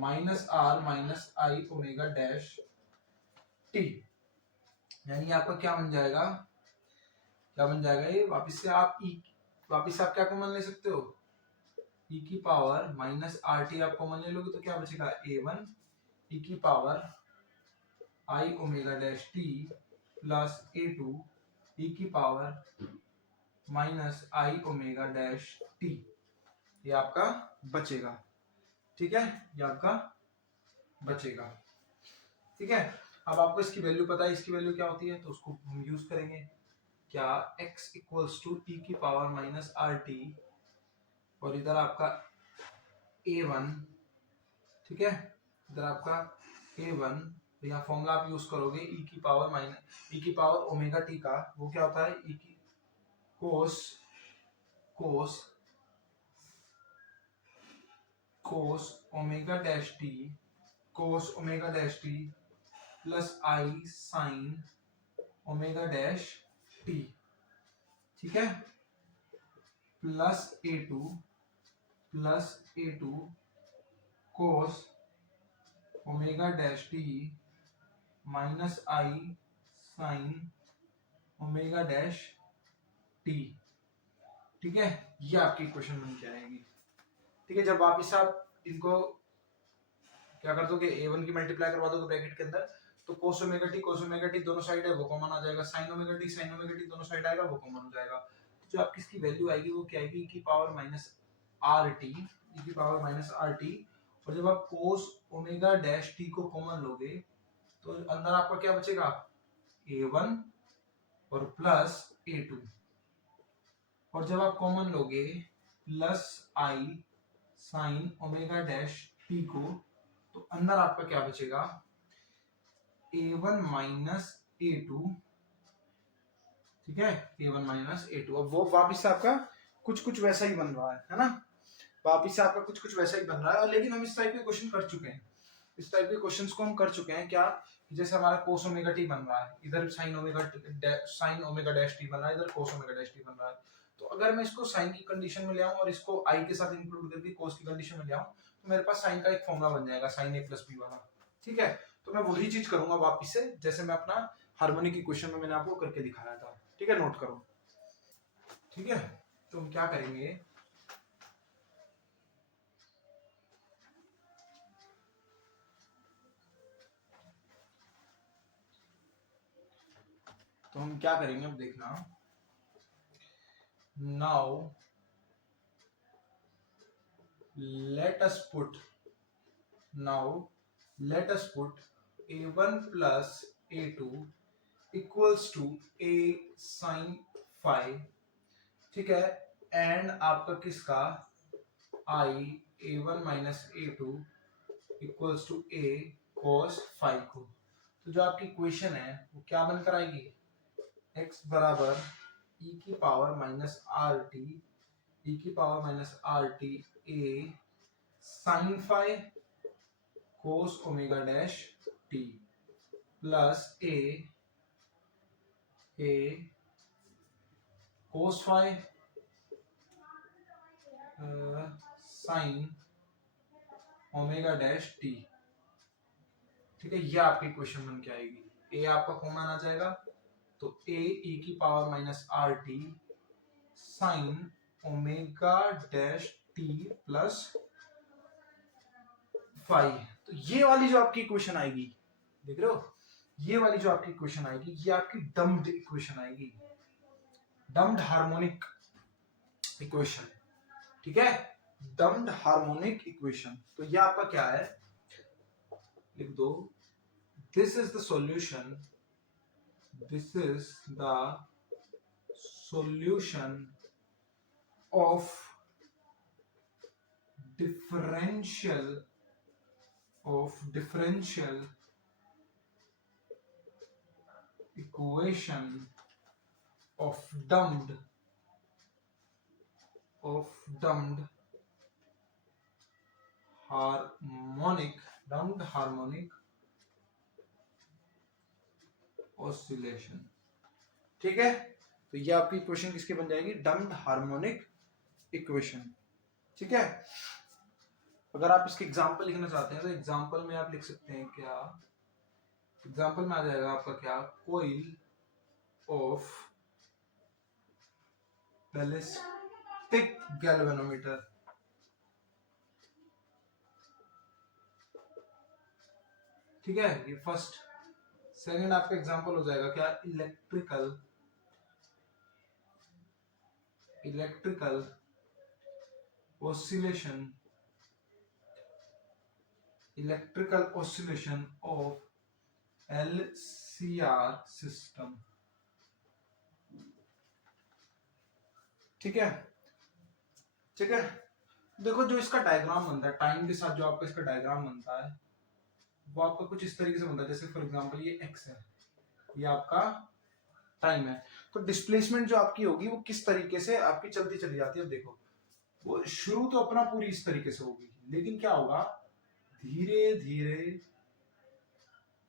माइनस आर माइनस आई ओमेगा डैश टी। यानी आपका क्या बन जाएगा, क्या बन जाएगा ये, वापिस से आप वापिस आप क्या कॉमन ले सकते हो, e की पावर माइनस आर टी आप कॉमन ले लोगे तो क्या बचेगा, a1 e की power I omega dash T plus a2 e की पावर माइनस आई ओमेगा डैश टी। ये आपका बचेगा, ठीक है, ये आपका बचेगा, ठीक है। अब आपको इसकी वैल्यू पता है, इसकी वैल्यू क्या होती है, तो उसको हम यूज करेंगे। क्या x इक्वल्स टू e की पावर माइनस आर टी, और इधर आपका a1, ठीक है, इधर आपका a1, तो यहाँ फॉर्मूला आप यूज करोगे e की पावर माइनस e की पावर ओमेगा टी का, वो क्या होता है, e की cos cos cos omega dash T, cos omega dash T plus I sine omega dash T, ठीक है, plus A two cos omega dash T minus I sine omega dash T, ठीक है। ये आपकी इक्वेशन बन के आएगी, ठीक है। जब वापिस आप इनको क्या कर दोगे, a1 की मल्टीप्लाई करवा दोगे ब्रैकेट के अंदर, तो cos ओमेगा टी दोनों साइड है वो कॉमन आ जाएगा, sin ओमेगा टी दोनों साइड आएगा वो कॉमन हो जाएगा। तो जो आपकी इसकी वैल्यू आएगी वो क्या आएगी, e की power minus R T, e की पावर माइनस आर टी, और जब आप cos ओमेगा डैश टी को कॉमन लोगे तो अंदर आपका क्या बचेगा, a1 और प्लस a2, और जब आप कॉमन लोगे plus I sine omega dash T को, तो अंदर आपका क्या बचेगा, a1 माइनस a2, ठीक है, a1 माइनस a2। अब वो वापिस से आपका कुछ कुछ वैसा ही बन रहा है ना, वापिस से आपका कुछ कुछ वैसा ही बन रहा है। और लेकिन हम इस टाइप के क्वेश्चन कर चुके हैं, इस टाइप के क्वेश्चंस को हम कर चुके हैं। क्या, जैसे हमारा cos ओमेगा टी बन रहा है, इधर sin ओमेगा डैश टी बन रहा है, इधर cos ओमेगा डैश टी बन रहा है। तो अगर मैं इसको sin की कंडीशन में ले आऊं और इसको i के साथ इंक्लूड करके cos की कंडीशन में ले आऊं, तो मेरे पास sin का एक फॉर्मूला बन जाएगा, sin a प्लस b वाला, ठीक है। तो मैं वही चीज करूंगा वापिस से, जैसे मैं अपना हार्मोनिक इक्वेशन में मैंने आपको करके दिखाया था, ठीक है, नोट करो, ठीक है। तो हम क्या करेंगे, तो हम क्या करेंगे अब देखना, now let us put a1 plus a2 equals to a sin phi, ठीक है, एंड आपका किसका i a1 minus a2 equals to a cos phi को। तो जो आपकी इक्वेशन है वो क्या बनकर आएगी, x बराबर e की power minus R T, e की power minus R T a sin phi cos omega dash t plus a cos phi sin omega dash t, ठीक है। ये आपकी इक्वेशन बन के आएगी, a आपका कॉमन आ जाएगा, तो a e की power minus are t sine omega dash t plus phi. तो ये वाली जो आपकी इक्वेशन आएगी, देख रहे हो, ये वाली जो आपकी इक्वेशन आएगी, ये आपकी डम्प्ड इक्वेशन आएगी, डम्प्ड हार्मोनिक इक्वेशन, ठीक है, डम्प्ड हार्मोनिक इक्वेशन। तो ये आपका क्या है, लिख दो, this is the solution, this is the solution of differential equation of dumped harmonic oscillation। ठीक है, तो ये आपकी इक्वेशन किसकी बन जाएगी? Dumped harmonic equation. ठीक है, अगर आप इसके एग्जांपल लिखना चाहते हैं तो एग्जांपल में आप लिख सकते हैं क्या? एग्जांपल में आ जाएगा आपका क्या? Coil of ballistic galvanometer. ठीक है, ये फर्स्ट। सेकंड आपका एग्जांपल हो जाएगा क्या? Electrical oscillation of LCR system। ठीक है, ठीक है। देखो जो इसका डायग्राम बनता है, टाइम के साथ जो आपका इसका डायग्राम बनता है वो आपका कुछ इस तरीके से बनता है। जैसे फॉर एग्जांपल ये x है, ये आपका टाइम है, तो डिस्प्लेसमेंट जो आपकी होगी वो किस तरीके से आपकी चलती चली जाती है। अब देखो वो शुरू तो अपना पूरी इस तरीके से होगी, लेकिन क्या होगा, धीरे धीरे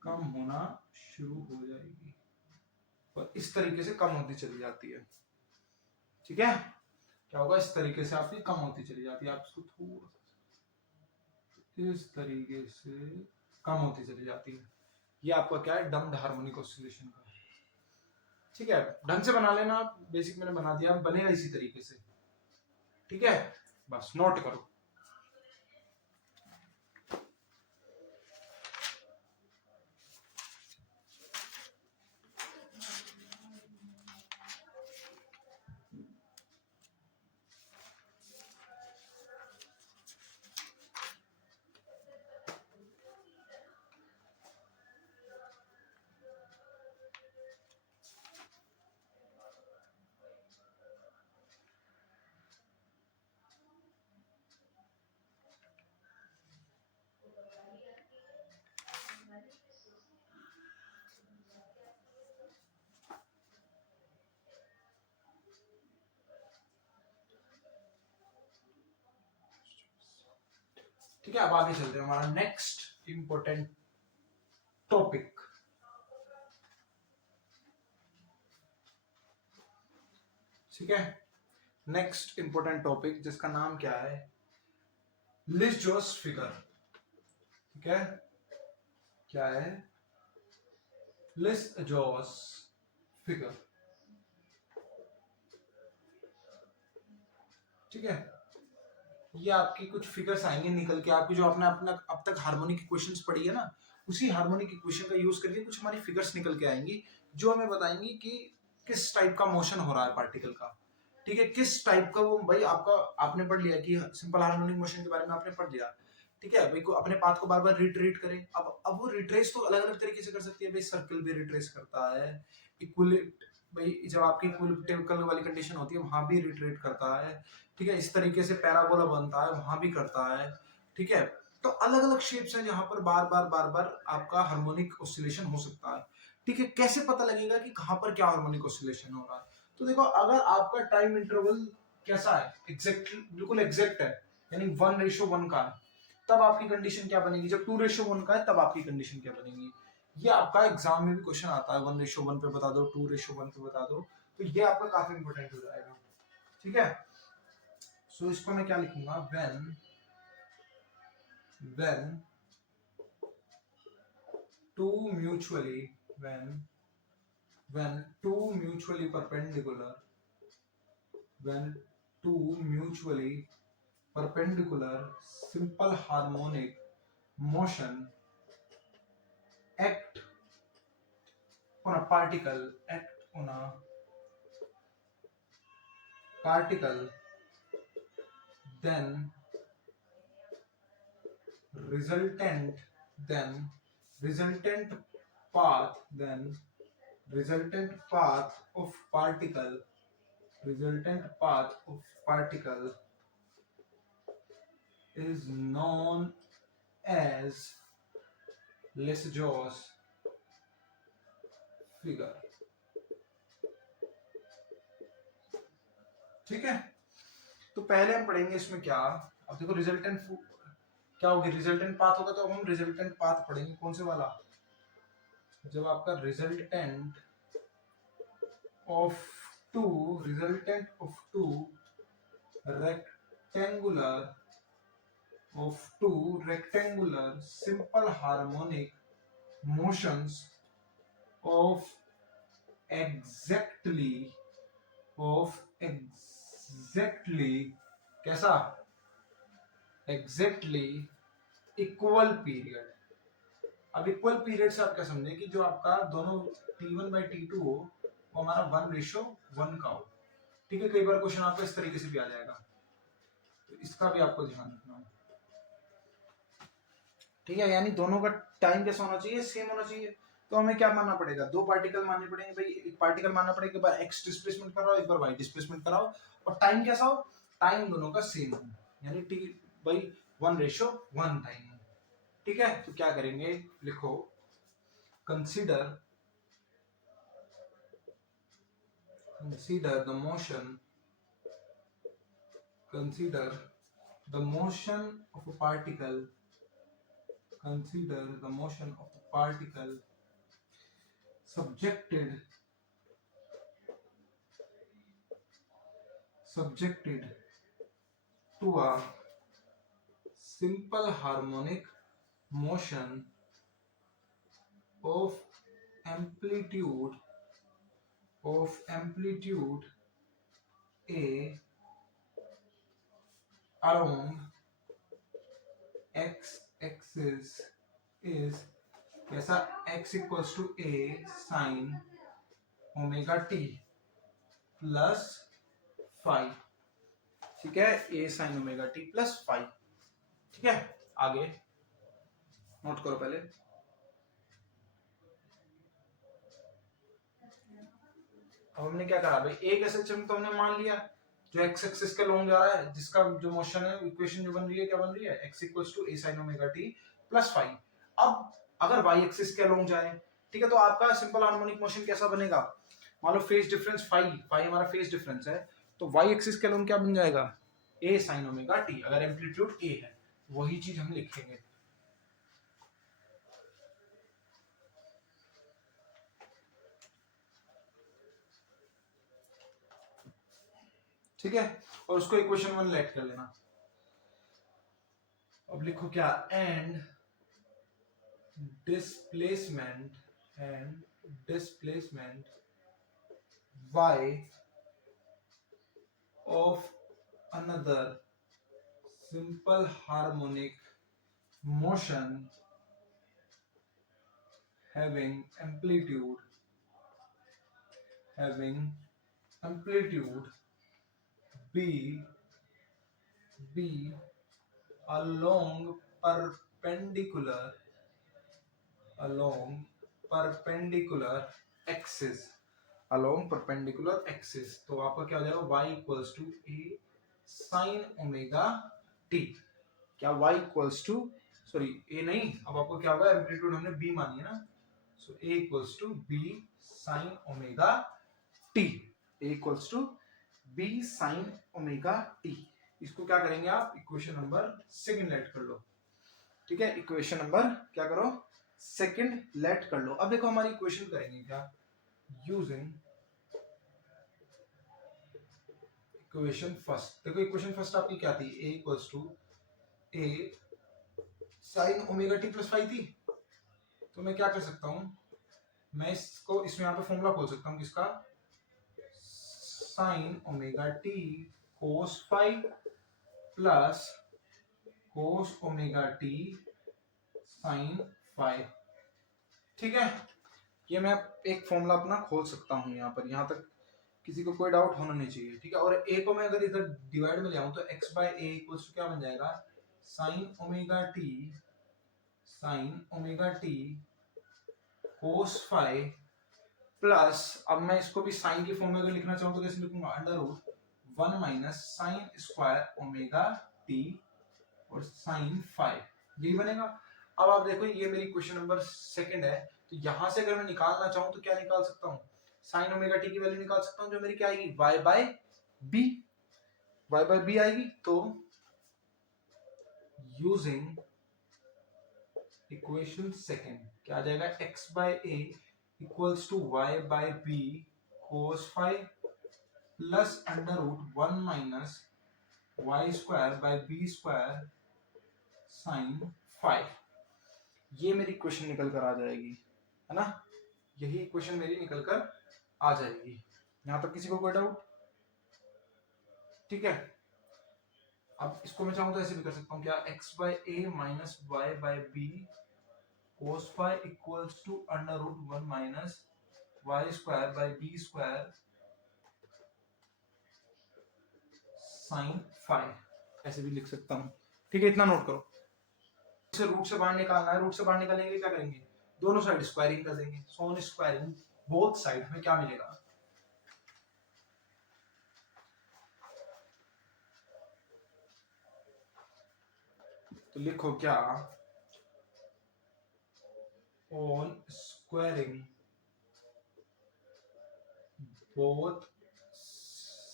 कम होना शुरू हो जाएगी और इस तरीके से कम होती चली जाती है। ठीक है, क्या होगा, इस तरीके से आपकी कम होती चली जाती है। आप इसको थोड़ा इस तरीके से कम होती चली जाती है। ये आपका क्या है? डम्प्ड हार्मोनिक ऑसिलेशन का। ठीक है, ढंग से बना लेना आप, बेसिक मैंने बना दिया, बनेगा इसी तरीके से। ठीक है, बस नोट करो। ठीक है, अब आगे चलते हैं। हमारा नेक्स्ट इंपॉर्टेंट टॉपिक, ठीक है, नेक्स्ट इंपॉर्टेंट टॉपिक जिसका नाम क्या है? लिस-जॉस फिगर। ठीक है, क्या है? लिस-जॉस फिगर। ठीक है, ये आपकी कुछ फिगर्स आएंगे निकल के, आपकी जो आपने अपना अब तक हार्मोनिक इक्वेशंस पढ़ी है ना, उसी हार्मोनिक इक्वेशन का यूज करके कुछ हमारी फिगर्स निकल के आएंगी जो हमें बताएंगी कि किस टाइप का मोशन हो रहा है पार्टिकल का। ठीक है, किस टाइप का वो, भाई आपका आपने पढ़ लिया कि सिंपल हार्मोनिक मोशन के बारे में आपने पढ़ लिया। ठीक है भाई, को अपने पाथ को बार बार रिट्रेट करे। अब वो रिट्रेस तो अलग अलग तरीके से कर सकती है भाई, सर्कल भी रिट्रेस करता है, इक्विलिट भाई जब आपकी इक्विलिप्टिकल वाली कंडीशन होती है वहां भी रिट्रेट करता है। ठीक है, इस तरीके से पैराबोला बनता है वहां भी करता है। ठीक है, तो अलग अलग शेप्स हैं जहां पर बार बार आपका हार्मोनिक ऑसिलेशन हो सकता है। ठीक है, कैसे पता लगेगा कि कहां पर क्या हार्मोनिक ऑसिलेशन हो रहा है? तो देखो, अगर आपका टाइम इंटरवल कैसा है, एग्जैक्ट बिल्कुल एग्जैक्ट है, यानी 1:1 का है, तब आपकी कंडीशन क्या बनेगी? जब 2:1 का है तब आपकी कंडीशन क्या बनेगी? ये आपका एग्जाम में भी क्वेश्चन आता है, 1:1 पे बता दो, 2:1 पे बता दो, तो ये आपका काफी इंपॉर्टेंट हो जाएगा। ठीक है, सो इसको मैं क्या लिखूंगा? when two mutually when two mutually perpendicular when two mutually perpendicular simple harmonic motion act on a particle then resultant then resultant resultant path of particle is known as Less-Jaw's figure। ठीक है, तो पहले हम पढ़ेंगे इसमें क्या, अब देखो रिजल्टेंट क्या होगी, रिजल्टेंट पाथ होगा, तो अब हम रिजल्टेंट पाथ पढ़ेंगे। कौन से वाला, जब आपका resultant of two rectangular simple harmonic motions of exactly कैसा, exactly इक्वल पीरियड। अब इक्वल पीरियड से आप क्या समझे कि जो आपका दोनों T1/T2 हो वो हमारा 1:1 का हो। ठीक है, कई बार क्वेश्चन आपका इस तरीके से भी आ जाएगा, तो इसका भी आपको ध्यान रखना है। ठीक है, यानी दोनों का टाइम कैसा होना चाहिए, सेम होना चाहिए। तो हमें क्या मानना पड़ेगा, दो पार्टिकल मानने पड़ेंगे भाई। एक पार्टिकल मानना पड़ेगा, एक बार एक्स डिस्प्लेसमेंट कराओ, एक बार वाई डिस्प्लेसमेंट कराओ, और टाइम कैसा हो, टाइम दोनों का सेम हो, यानी टी बाई 1:1 टाइम हो। ठीक है, तो क्या करेंगे, लिखो consider the motion of a particle subjected to a simple harmonic motion of amplitude a along x axis is कैसा, x equals to a sin omega t plus 5। ठीक है, a sin omega t plus 5। ठीक है, आगे note करो पहले। अब हमने क्या करा भाई, एक ऐसे चम तो हमने मान लिया जो एक्स एक्सिस के लॉन्ग जा रहा है, जिसका जो मोशन है, इक्वेशन जो बन रही है, क्या बन रही है, x equals to a sin omega t plus 5। अब अगर y एक्सिस के लॉन्ग जाए, ठीक है, तो आपका सिंपल हार्मोनिक मोशन कैसा बनेगा, मान लो फेज डिफरेंस फाई हमारा फेज डिफरेंस है, तो y एक्सिस के लॉन्ग क्या बन जाएगा, a sin ओमेगा t, अगर एम्पलीट्यूड a है, वही चीज हम लिखेंगे। ठीक है, और उसको इक्वेशन 1 लेट कर लेना। अब लिखो क्या, and displacement y of another simple harmonic motion having amplitude b along perpendicular axis तो आपका क्या हो जाएगा, y equals to a sin omega t। क्या y equals to, sorry a नहीं, अब आपको क्या होगा, एम्पलीट्यूड हमने b मानी है ना, सो a equals to b sin omega t, इसको क्या करेंगे आप, इक्वेशन नंबर सेकंड लेट कर लो। ठीक है, इक्वेशन नंबर क्या करो, सेकंड लेट कर लो। अब देखो हमारी इक्वेशन करेंगे क्या, यूजिंग इक्वेशन फर्स्ट। देखो इक्वेशन फर्स्ट आपकी क्या थी, a equals to a sin omega t plus 5 थी। तो मैं क्या कर सकता हूं, मैं इसको इसमें यहाँ पे फॉर्मूला खोल सकता हूं, किसका, sin omega t cos 5 plus cos omega t sin 5। ठीक है, ये मैं एक फॉर्मूला अपना खोल सकता हूं यहाँ पर, यहाँ तक किसी को कोई डाउट होना नहीं चाहिए। ठीक है, और a को मैं अगर इधर डिवाइड में ले आऊं तो x by a equals to क्या बन जाएगा, sin omega t cos 5 plus, अब मैं इसको भी साइन की फॉर्म में अगर लिखना चाहूं तो कैसे लिखूंगा, under root 1 minus sine square omega t और साइन 5, यही बनेगा। अब आप देखो ये मेरी क्वेश्चन नंबर सेकंड है, तो यहां से अगर मैं निकालना चाहूं तो क्या निकाल सकता हूं, साइन ओमेगा टी की वैल्यू निकाल सकता हूं, जो मेरी क्या आएगी, y by b। y by b आएगी, तो यूजिंग इक्वेशन सेकेंड क्या आ जाएगा, x by a equals to y by b cos five plus under root 1 minus Y square by B square sine 5। ये मेरी इक्वेशन निकल कर आ जाएगी, है ना, यही इक्वेशन मेरी निकल कर आ जाएगी। यहां तक किसी को कोई डाउट? ठीक है, अब इसको मैं चाहूँ तो ऐसे भी कर सकता हूँ, क्या x by a minus y by b cos five equals to under root 1 minus Y square by B square sine 5, ऐसे भी लिख सकता हूँ। ठीक है, इतना नोट करो। इसे रूट से बाहर निकालना है, रूट से बाहर निकालने के लिए क्या करेंगे, दोनों साइड स्क्वायरिंग कर देंगे। So on squaring both side में क्या मिलेगा, तो लिखो क्या, ऑन स्क्वायरिंग बोथ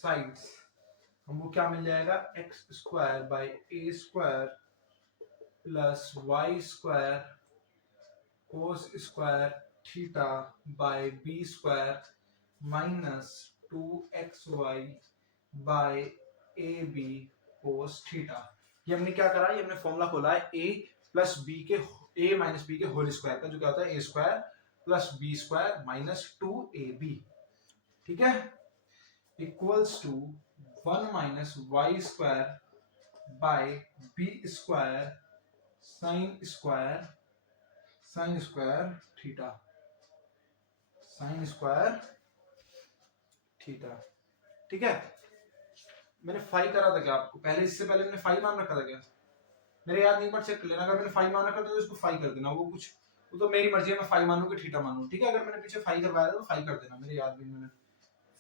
साइड्स हमको क्या मिल जाएगा, x square by a square plus y square cos square theta by B square minus 2xy by A b cos theta. ये हमने क्या करा, ये हमने फॉर्मूला खोला है a प्लस बी के a माइनस बी के होल स्क्वायर का, जो क्या होता है a square plus B square minus 2ab। ठीक है, equals to 1 minus Y square by B square sine square theta, sine square theta. ठीक है, मैंने फाई करा था क्या आपको पहले, इससे पहले मैंने फाई मान रखा था क्या, मेरे याद नहीं, पर चेक कर लेना। अगर मैंने फाई मान रखा था तो इसको फाई कर देना, वो कुछ वो तो मेरी मर्जी है, मैं फाई मानू कि थीटा मानू। ठीक है, अगर मैंने पीछे फाई करवाया था तो फाई कर देना, मेरे याद भी मैंने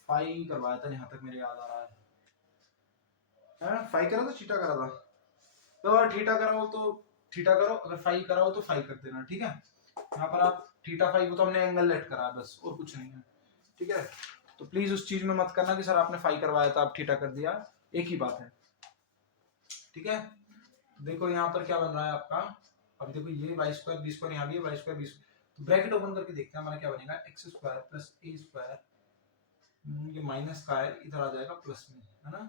फाई करवाया था, यहाँ तक मेरे याद आ रहा है फाई करा था थीटा करा था, तो अगर थीटा कराओ तो थीटा करो, अगर फाई कराओ तो फाई कर देना। ठीक है, यहाँ पर आप थीटा फाई को तो हमने एंगल लेट करा है बस, और कुछ नहीं है। ठीक है, तो प्लीज उस चीज में मत करना कि सर आपने फाई करवाया था आप थीटा कर दिया, एक ही बात है। ठीक है, देखो यहाँ पर क्या बन रहा है आपका, अब देखो ये वाई स्क्वायर बी स्क्वायर यहाँ भी है, वाई स्क्वायर बी स्क्वायर, तो ब्रैकेट ओपन करके देखते हैं हमारा क्या बनेगा, एक्स स्क्वायर प्लस ए स्क्वायर, ये माइनस का है इधर आ जाएगा प्लस में, है ना,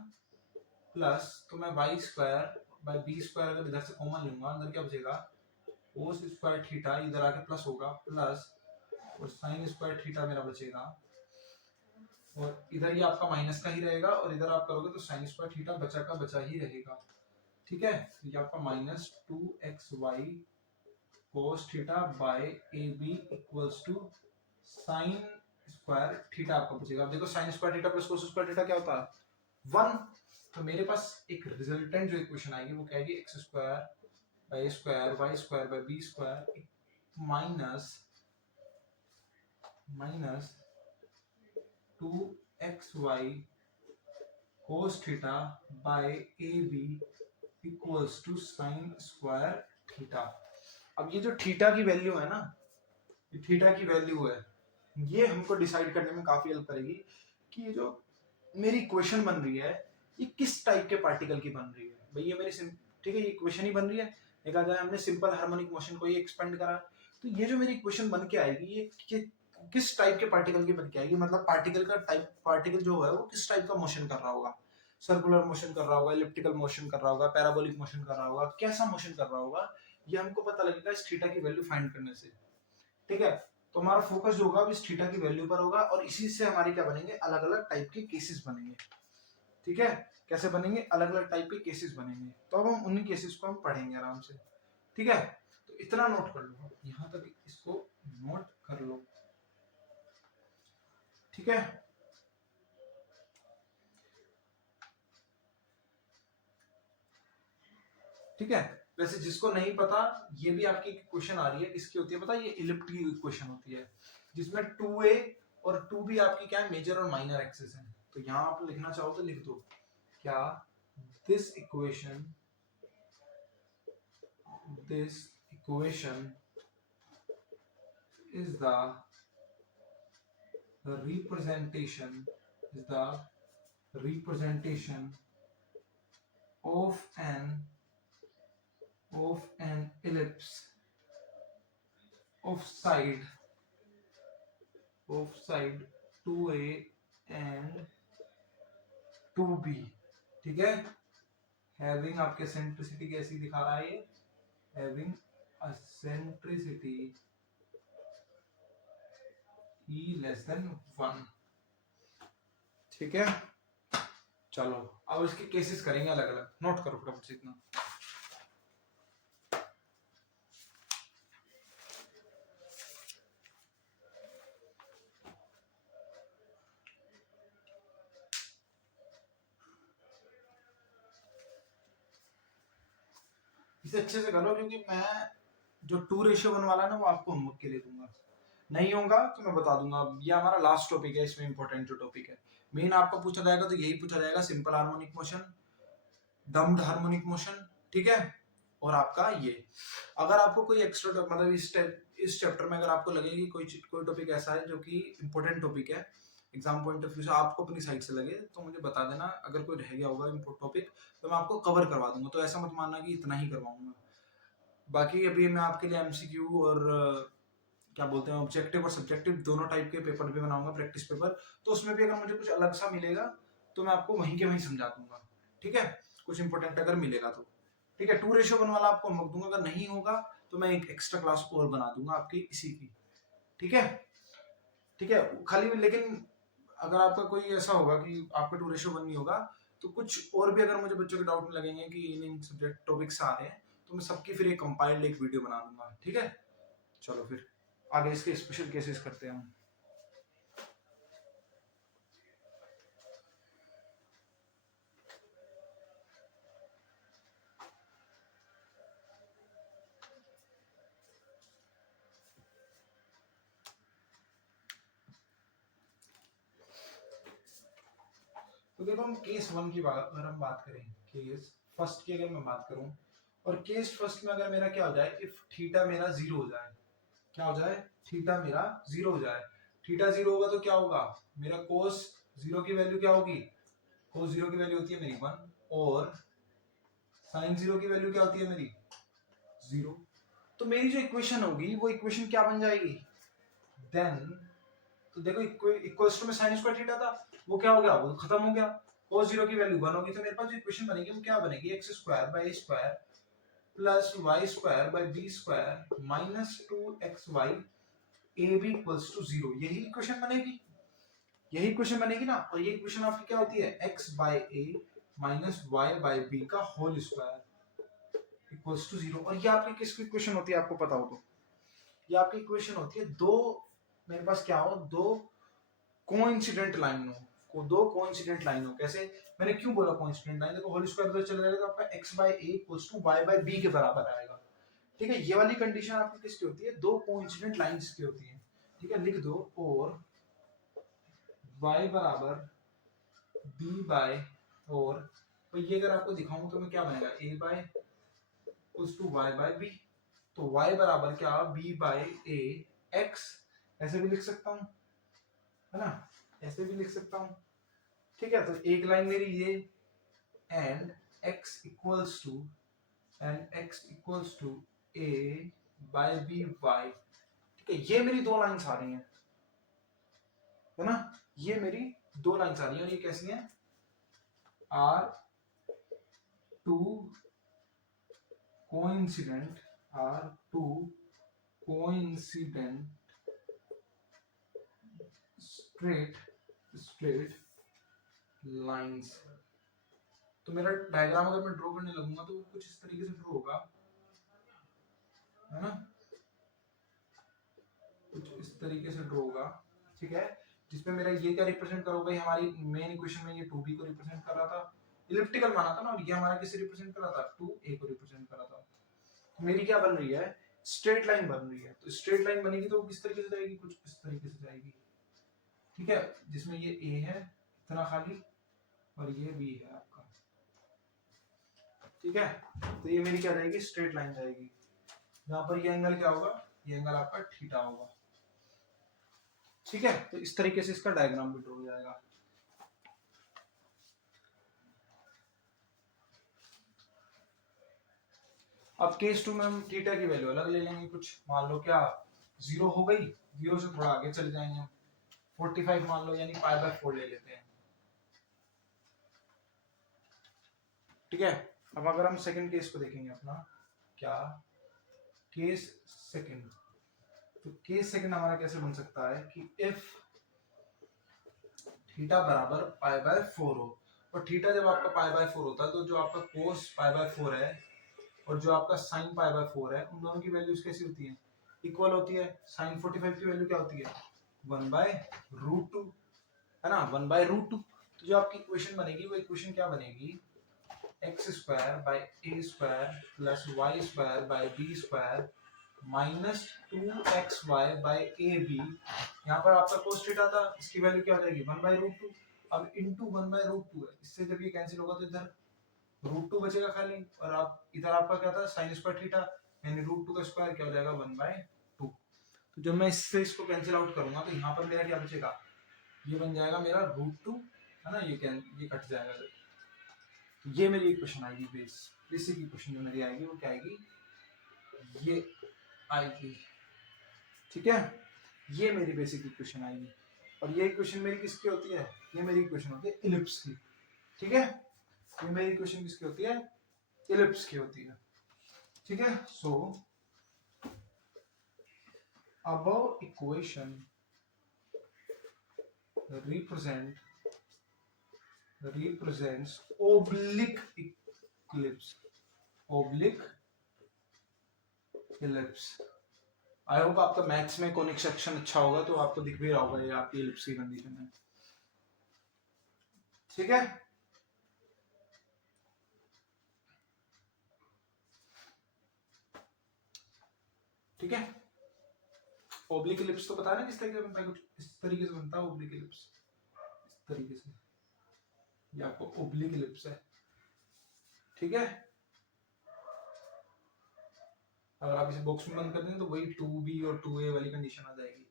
प्लस तो मैं Y square by B square अगर इधर से कॉमन लूंगा, अंदर क्या बचेगा, कोस स्क्वायर थीटा इधर आके प्लस होगा, प्लस और साइन स्क्वायर थीटा मेरा बचेगा, और इधर ये आपका माइनस का ही रहेगा, और इधर आप करोगे तो साइन स्क्वायर थीटा बचा का बचा ही रहेगा। ठीक है, तो ये आपका minus 2xy cos theta by A B equals to sine square theta आपका बचेगा। अब देखो sine square theta plus cos square theta क्या होता है, 1। तो मेरे पास एक रिजल्टेंट जो इक्वेशन आएगी वो क्या आएगी, X square by square Y square by B square minus 2xy cos theta by A B equals to sine square theta. अब ये जो थीटा की वैल्यू है ना, ये थीटा की वैल्यू है, ये हमको डिसाइड करने में काफी हेल्प करेगी कि ये जो मेरी इक्वेशन बन रही है ये किस टाइप के पार्टिकल की बन रही है। भाई ये मेरी ठीक है, ये इक्वेशन ही बन रही है, देखा जाए हमने सिंपल हार्मोनिक मोशन को ही एक्सपेंड करा, तो ये जो मेरी इक्वेशन बन के आएगी ये किस टाइप के पार्टिकल की बन के आएगी, मतलब पार्टिकल का टाइप, पार्टिकल जो है वो किस टाइप का मोशन कर रहा होगा, सर्कुलर मोशन कर रहा होगा, इलिप्टिकल मोशन कर रहा होगा, पैराबोलिक मोशन कर रहा होगा, कैसा मोशन कर रहा होगा, ये हमको पता लगेगा इस थीटा की वैल्यू फाइंड करने से। ठीक है, तो हमारा फोकस जो होगा इस थीटा की वैल्यू पर होगा, और इसी से हमारे क्या बनेंगे, अलग अलग टाइप के केसेस बनेंगे। ठीक है, कैसे बनेंगे, अलग अलग टाइप के केसेस बनेंगे, तो अब हम उन्हीं केसेस को हम पढ़ेंगे आराम से। ठीक है, तो इतना नोट कर लो, यहां तक इसको नोट कर लो। ठीक है, ठीक है, वैसे जिसको नहीं पता, ये भी आपकी क्वेश्चन आ रही है, इसकी होती है पता, ये इलिप्टिक इक्वेशन होती है, जिसमें 2a और 2b आपकी क्या है, मेजर और माइनर एक्सिस है। तो यहां आप लिखना चाहो तो लिख दो क्या, this equation is the representation of N ellipse of side 2a and 2b, ठीक है, हैविंग आपके सेंट्रिसिटी कैसी दिखा रहा है ये, having a centricity e less than 1, ठीक है। चलो अब इसके केसेस करेंगे अलग अलग, नोट करो फटाफट से इतना। इसे अच्छे से करो क्योंकि मैं जो 2:1 वाला ना वो आपको होमवर्क के लिए दूंगा, नहीं होगा तो मैं बता दूंगा। ये हमारा लास्ट टॉपिक है, इसमें इंपॉर्टेंट जो टॉपिक है मेन आपको पूछा जाएगा तो यही पूछा जाएगा, simple harmonic motion, dumped harmonic motion, ठीक है। और आपका ये अगर आपको कोई एक्स्ट्रा मतलब इस चैप्टर में अगर आपको लगे कि कोई टॉपिक ऐसा है जो कि इंपॉर्टेंट टॉपिक है एग्जाम पॉइंट ऑफ व्यू से, आपको अपनी साइड से लगे तो मुझे बता देना। अगर कोई रह गया होगा टॉपिक तो मैं आपको कवर करवा दूंगा, तो ऐसा मत मानना कि इतना ही करवाऊंगा। बाकी अभी मैं आपके लिए एमसीक्यू और क्या बोलते हैं ऑब्जेक्टिव और सब्जेक्टिव दोनों टाइप के पेपर भी बनाऊंगा, प्रैक्टिस पेपर, तो उसमें भी अगर मुझे कुछ अलग सा मिलेगा तो मैं आपको वहीं के वहीं समझा दूंगा, ठीक है, कुछ इंपॉर्टेंट अगर मिलेगा तो, ठीक है। 2:1 वाला आपको होमवर्क दूंगा, अगर नहीं होगा तो मैं एक एक्स्ट्रा क्लास और बना दूंगा आपकी इसी की, ठीक है, ठीक है। खाली लेकिन अगर आपका कोई ऐसा होगा कि आपका 2:1 नहीं होगा तो कुछ और भी अगर मुझे बच्चों के डाउट में लगेंगे कि इन सब्जेक्ट टॉपिक्स आ रहे हैं तो मैं सबकी फिर एक कंपाइल्ड एक वीडियो बना दूंगा, ठीक है। चलो फिर आगे इसके स्पेशल केसेस करते हैं हम। तो देखो हम केस 1 की बात अगर हम बात करें, केस फर्स्ट की अगर मैं बात करूं, और केस फर्स्ट में अगर मेरा क्या हो जाए, इफ थीटा मेरा 0 हो जाए, क्या हो जाए, थीटा मेरा 0 हो जाए, थीटा 0 होगा तो क्या होगा, मेरा कोस 0 की वैल्यू क्या होगी, कोस 0 की वैल्यू होती है मेरी 1, और साइन 0 की वैल्यू क्या होती है मेरी 0। तो मेरी जो इक्वेशन होगी वो इक्वेशन क्या बन जाएगी, देन तो देखो इक्वल्स टू में साइन स्क्वायर थीटा था, वो क्या हो गया, वो खत्म हो गया, cos 0 की वैल्यू 1 होगी, तो मेरे पास जो इक्वेशन बनेगी वो क्या बनेगी, x square by a square plus y square by b square minus 2xy ab equals to 0, यही इक्वेशन बनेगी, यही इक्वेशन बनेगी ना। और ये इक्वेशन आपकी क्या होती है, x by a minus y by b का होल स्क्वायर इक्वल्स टू 0। और ये आपकी किसकी इक्वेशन होती है आपको पता हो तो, ये आपकी इक्वेशन होती है दो, मेरे पास क्या हो, दो कोइंसिडेंट लाइन हो, दो कोइंसिडेंट लाइन हो। कैसे, मैंने क्यों बोला कोइंसिडेंट लाइन, देखो होल स्क्वायर उधर चला जाएगा तो आपका x by a equals to y by b के बराबर आएगा, ठीक है। ये वाली कंडीशन आपकी किसकी होती है, दो कोइंसिडेंट लाइंस की होती है, ठीक है, लिख दो। और y बराबर b बाय, और तो ये अगर आपको दिखाऊं तो मैं क्या बनेगा, a by equals to y by b, तो y बराबर क्या, b बाय a x, ऐसे भी लिख सकता हूं, है ना, ऐसे भी लिख सकता हूं, ठीक है। तो एक लाइन मेरी ये and x equals to a by b y, ठीक है, ये मेरी दो लाइंस आ रही हैं, है ना, ये मेरी दो लाइंस आ रही हैं, और ये कैसी हैं, are two coincident, are two coincident straight lines. तो मेरा डायग्राम अगर मैं ड्रॉ करने लगूंगा तो कुछ इस तरीके से ड्रॉ होगा, है ना, कुछ इस तरीके से ड्रॉ होगा, ठीक है, जिसमें मेरा ये क्या रिप्रेजेंट करोगे, हमारी मेन इक्वेशन में ये 2b को रिप्रेजेंट कर रहा था, इलिप्टिकल माना था ना, और ये हमारा किसे रिप्रेजेंट कर रहा था, 2a को रिप्रेजेंट कर रहा था। तो मेरी क्या बन रही है, स्ट्रेट लाइन बन रही है। तो स्ट्रेट लाइन बनेगी तो किस तरीके से जाएगी, कुछ इस तरीके से जाएगी, ठीक है, जिसमें ये a है इतना खाली और ये b है आपका, ठीक है। तो ये मेरी क्या जाएगी, स्ट्रेट लाइन जाएगी, यहाँ पर ये एंगल क्या होगा, ये एंगल आपका थीटा होगा, ठीक है। तो इस तरीके से इसका डायग्राम भी ड्रॉ हो जाएगा। अब केस 2 में हम थीटा की वैल्यू अलग ले लेंगे कुछ, मान लो क्या 0 हो गई, 0 से थोड़ा आगे चले जाएंगे हम, 45 मान लो, यानी π/4 ले लेते हैं। ठीक है, अब अगर हम सेकंड केस को देखेंगे अपना, क्या केस सेकंड, तो केस सेकंड हमारा कैसे बन सकता है कि इफ थीटा बराबर π/4 हो, और थीटा जब आपका π/4 होता है तो जो आपका कोस π/4 है और जो आपका साइन π/4 है, उन दोनों की वैल्यूज कैसी होती है, इक्वल होती है। साइन 45 की वैल्यू क्या होती है, 1/√2, है ना, 1/√2। तो जो आपकी इक्वेशन बनेगी वो इक्वेशन क्या बनेगी, x² plus y² minus 2xy/ab। यहाँ पर आपका कोस थीटा था, इसकी वैल्यू क्या हो जाएगी 1/√2। अब इंटू 1/√2 है, इससे जब ये कैंसिल होगा तो इधर √2 बचेगा खाली, और आप इधर आपका क्या था साइन स्क्वायर थीटा, यानी √2 का स्क्वायर क्या हो जाएगा 1/2। तो जब मैं इससे इसको कैंसिल आउट करूंगा तो यहाँ पर मेरा क्या बचेगा, ये बन जाएगा मेरा √2, है ना, ये कट जाएगा। तो ये मेरी इक्वेशन आएगी, बेसिक इक्वेशन जो मेरी आएगी वो क्या आएगी, ये आएगी। ठीक है, ये मेरी बेसिक इक्वेशन आएगी, और ये इक्वेशन मेरी किसकी होती है, ये मेरी इक्वेशन होती है इलिप्स की। ठीक है, ये मेरी इक्वेशन किसकी होती है, इलिप्स की होती है। ठीक है, सो above equation represents oblique ellipse। I hope आपका मैथ्स में कोनिक सेक्शन अच्छा होगा तो आपको दिख भी रहा होगा ये आपकी इलिप्स की कंडीशन है। ठीक है, ठीक है, ओब्लिक इलिप्स तो पता है ना किस तरीके से बनता है, कुछ इस तरीके से बनता है ओब्लिक इलिप्स, इस तरीके से, ये आपको ओब्लिक इलिप्स है। ठीक है, अगर आप इसे बॉक्स में बंद कर दें तो वही 2b और 2a वाली कंडीशन आ जाएगी।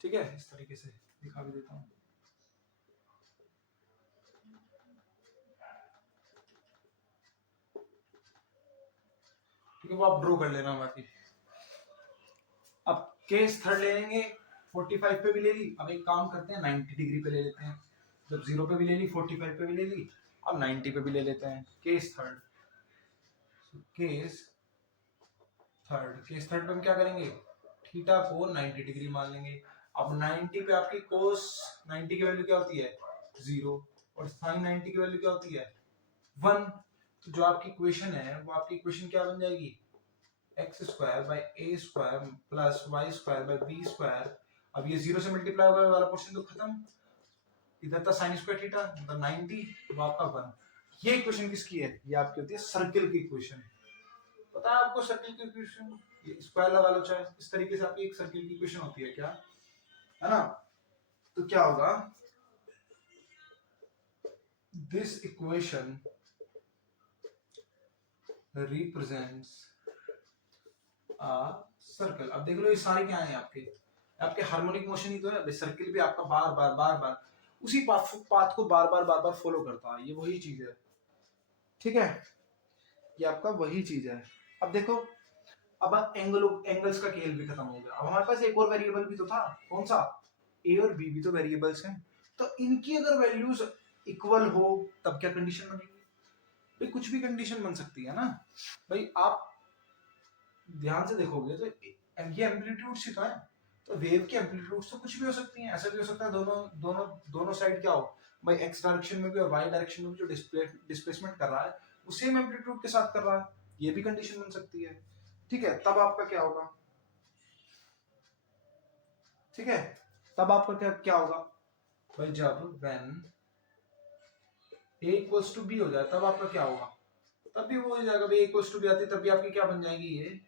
ठीक है, इस तरीके से दिखा भी देता हूँ। ठीक है, वो आप ड्रॉ कर लेना बाकी। अब केस थर्ड ले लेंगे, 45 पे भी ले ली, अब एक काम करते हैं 90 डिग्री पे ले लेते हैं। जब 0 पे भी ले ली, 45 पे भी ले ली, अब 90 पे भी ले लेते हैं। केस थर्ड, केस थर्ड पे हम क्या करेंगे, थीटा को 90 डिग्री मान लेंगे। अब 90 पे आपकी कोस 90 की वैल्यू क्या होती है 0, और साइन 90 की वैल्यू क्या होती है 1। तो जो आपकी इक्वेशन है वो आपकी इक्वेशन क्या बन जाएगी, x² प्लस y²/b²। अब ये 0 से मल्टीप्लाई होगा वाला पोर्शन तो खत्म, इधर था साइन स्क्वायर थीटा मतलब 90, तो आपका 1। ये इक्वेशन किसकी है, ये आपकी होती है सर्किल की इक्वेशन। पता है आपको सर्किल की इक्वेशन, ये स्क्वायर लगा लो चाहे, इस तरीके से आपकी एक सर्किल की इक्वेशन होती है क्या, है ना। तो क्या होगा, this equation represents a circle. अब देख लो ये सारे क्या है आपके हार्मोनिक मोशन ही तो है, सर्किल भी आपका बार बार उसी पाथ को बार बार फॉलो करता है, ये वही चीज है। ठीक है, ये आपका वही चीज है। अब देखो, अब एंगल्स का खेल भी खत्म हो गया। अब हमारे पास एक और वेरिएबल भी तो था, कौन सा, ए और बी भी तो वेरिएबल्स हैं। तो इनकी अगर वैल्यूज इक्वल हो तब क्या कंडीशन बनेगी, भाई कुछ भी कंडीशन बन सकती है ना। भाई आप ध्यान से देखोगे तो ये एम्पलीट्यूड ही तो है, तो वेव की एम्पलीट्यूड तो कुछ भी हो सकती है। ऐसा भी हो सकता है दोनों साइड क्या हो, भाई एक्स डायरेक्शन में भी और वाई डायरेक्शन में भी जो डिस्प्लेसमेंट कर रहा है वो सेम एम्पलीट्यूड के साथ कर रहा है, ये भी कंडीशन बन सकती है। ठीक है, तब आपका क्या होगा, ठीक है, तब आपका क्या होगा भाई, जब when a equals to b हो जाए तब आपका क्या होगा, तब भी वो हो जाएगा भाई, a इक्वल्स टू b आती तब भी आपकी क्या बन जाएगी, ये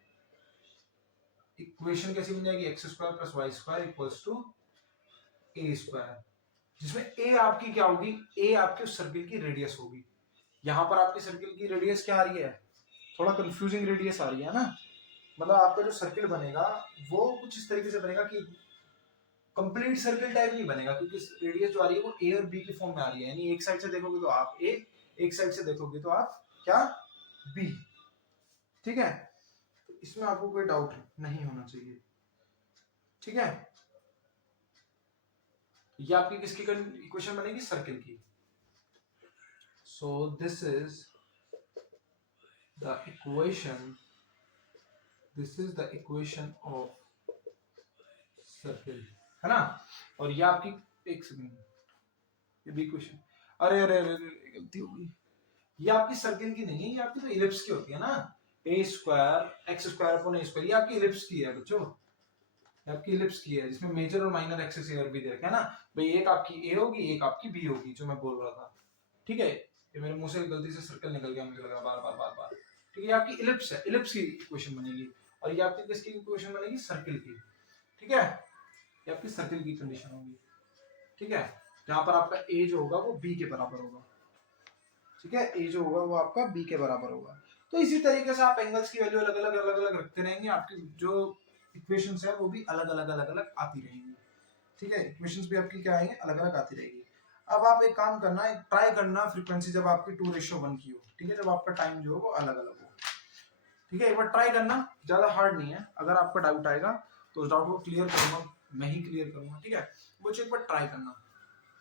इक्वेशन कैसी बन जाएगी, x² plus y² equals to a², जिसमें a आपकी क्या होगी, a आपके उस सर्किल की रेडियस होगी। यहां पर आपकी सर्किल की रेडियस क्या आ रही है, थोड़ा कंफ्यूजिंग रेडियस आ रही है ना, मतलब आपका जो सर्किल बनेगा वो कुछ इस तरीके से बनेगा कि कंप्लीट सर्किल टाइप नहीं बनेगा, क्योंकि रेडियस जो आ रही है वो a और b की फॉर्म में आ रही है, यानी एक साइड से देखोगे तो आप a, एक साइड से देखोगे तो आप क्या b। ठीक है, इसमें आपको कोई डाउट नहीं होना चाहिए, ठीक है। ये आपकी किसकी इक्वेशन बनेगी, सर्किल की। So this is the equation, this is the equation of circle, है ना। और ये आपकी, एक सेकंड, ये भी इक्वेशन, अरे अरे अरे गलती हो गई, ये आपकी सर्किल की नहीं है, ये आपकी तो इलिप्स की होती है ना, ए स्क्वायर एक्स स्क्वायर अपॉन ए स्क्वायर, ये आपकी इलिप्स की है बच्चों, आपकी इलिप्स की है, जिसमें मेजर और माइनर एक्सिस एयर भी दे रखा है ना भाई, एक आपकी ए होगी एक आपकी बी होगी, जो मैं बोल रहा था, ठीक है। ये मेरे मुंह से गलती से सर्कल निकल गया, मुझे लगा बार बार बार बार, ठीक है। ये आपकी इलिप्स है, इलिप्स की इक्वेशन बनेगी, और ये आपकी किसकी इक्वेशन बनेगी, सर्किल की, ठीक है। ये आपकी सर्किल की कंडीशन होगी, ठीक है। जहां पर आपका ए जो होगा वो बी के बराबर होगा, ठीक है, ए जो होगा वो आपका बी के बराबर होगा। तो इसी तरीके से आप एंगल्स की वैल्यू अलग अलग रखते रहेंगे, आपकी जो इक्वेशंस है वो भी अलग अलग आती रहेंगी, ठीक है। इक्वेशंस भी आपकी क्या आएंगे, अलग अलग आती रहेगी। अब आप एक काम करना, एक ट्राई करना फ्रीक्वेंसी जब आपकी 2:1 की हो, ठीक है, जब आपका टाइम जो हो वो अलग अलग हो, ठीक है। एक बार ट्राई करना, ज्यादा हार्ड नहीं है, अगर आपका डाउट आएगा तो उस डाउट को क्लियर करूंगा, मैं ही क्लियर करूंगा, ठीक है। वो एक बार ट्राई करना,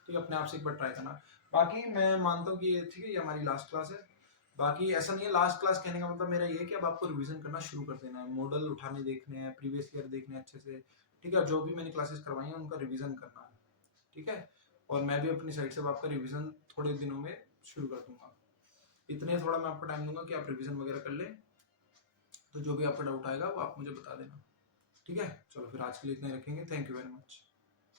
ठीक है, अपने आप से एक बार ट्राई करना। बाकी मैं मानता हूँ कि ठीक है, ये हमारी लास्ट क्लास है। बाकी ऐसा नहीं है, लास्ट क्लास कहने का मतलब मेरा ये है कि अब आपको रिवीजन करना शुरू कर देना है, मॉडल उठाने देखने हैं, प्रीवियस ईयर देखने हैं अच्छे से, ठीक है। जो भी मैंने क्लासेस करवाई हैं उनका रिवीजन करना है, ठीक है। और मैं भी अपनी साइड से आपका रिवीजन थोड़े दिनों में शुरू कर दूंगा, इतने थोड़ा मैं आपको टाइम दूंगा कि आप रिवीजन वगैरह कर ले। तो जो भी आपका डाउट आएगा वो आप मुझे बता देना, ठीक है। चलो फिर आज के लिए इतना ही रखेंगे, थैंक यू वेरी मच।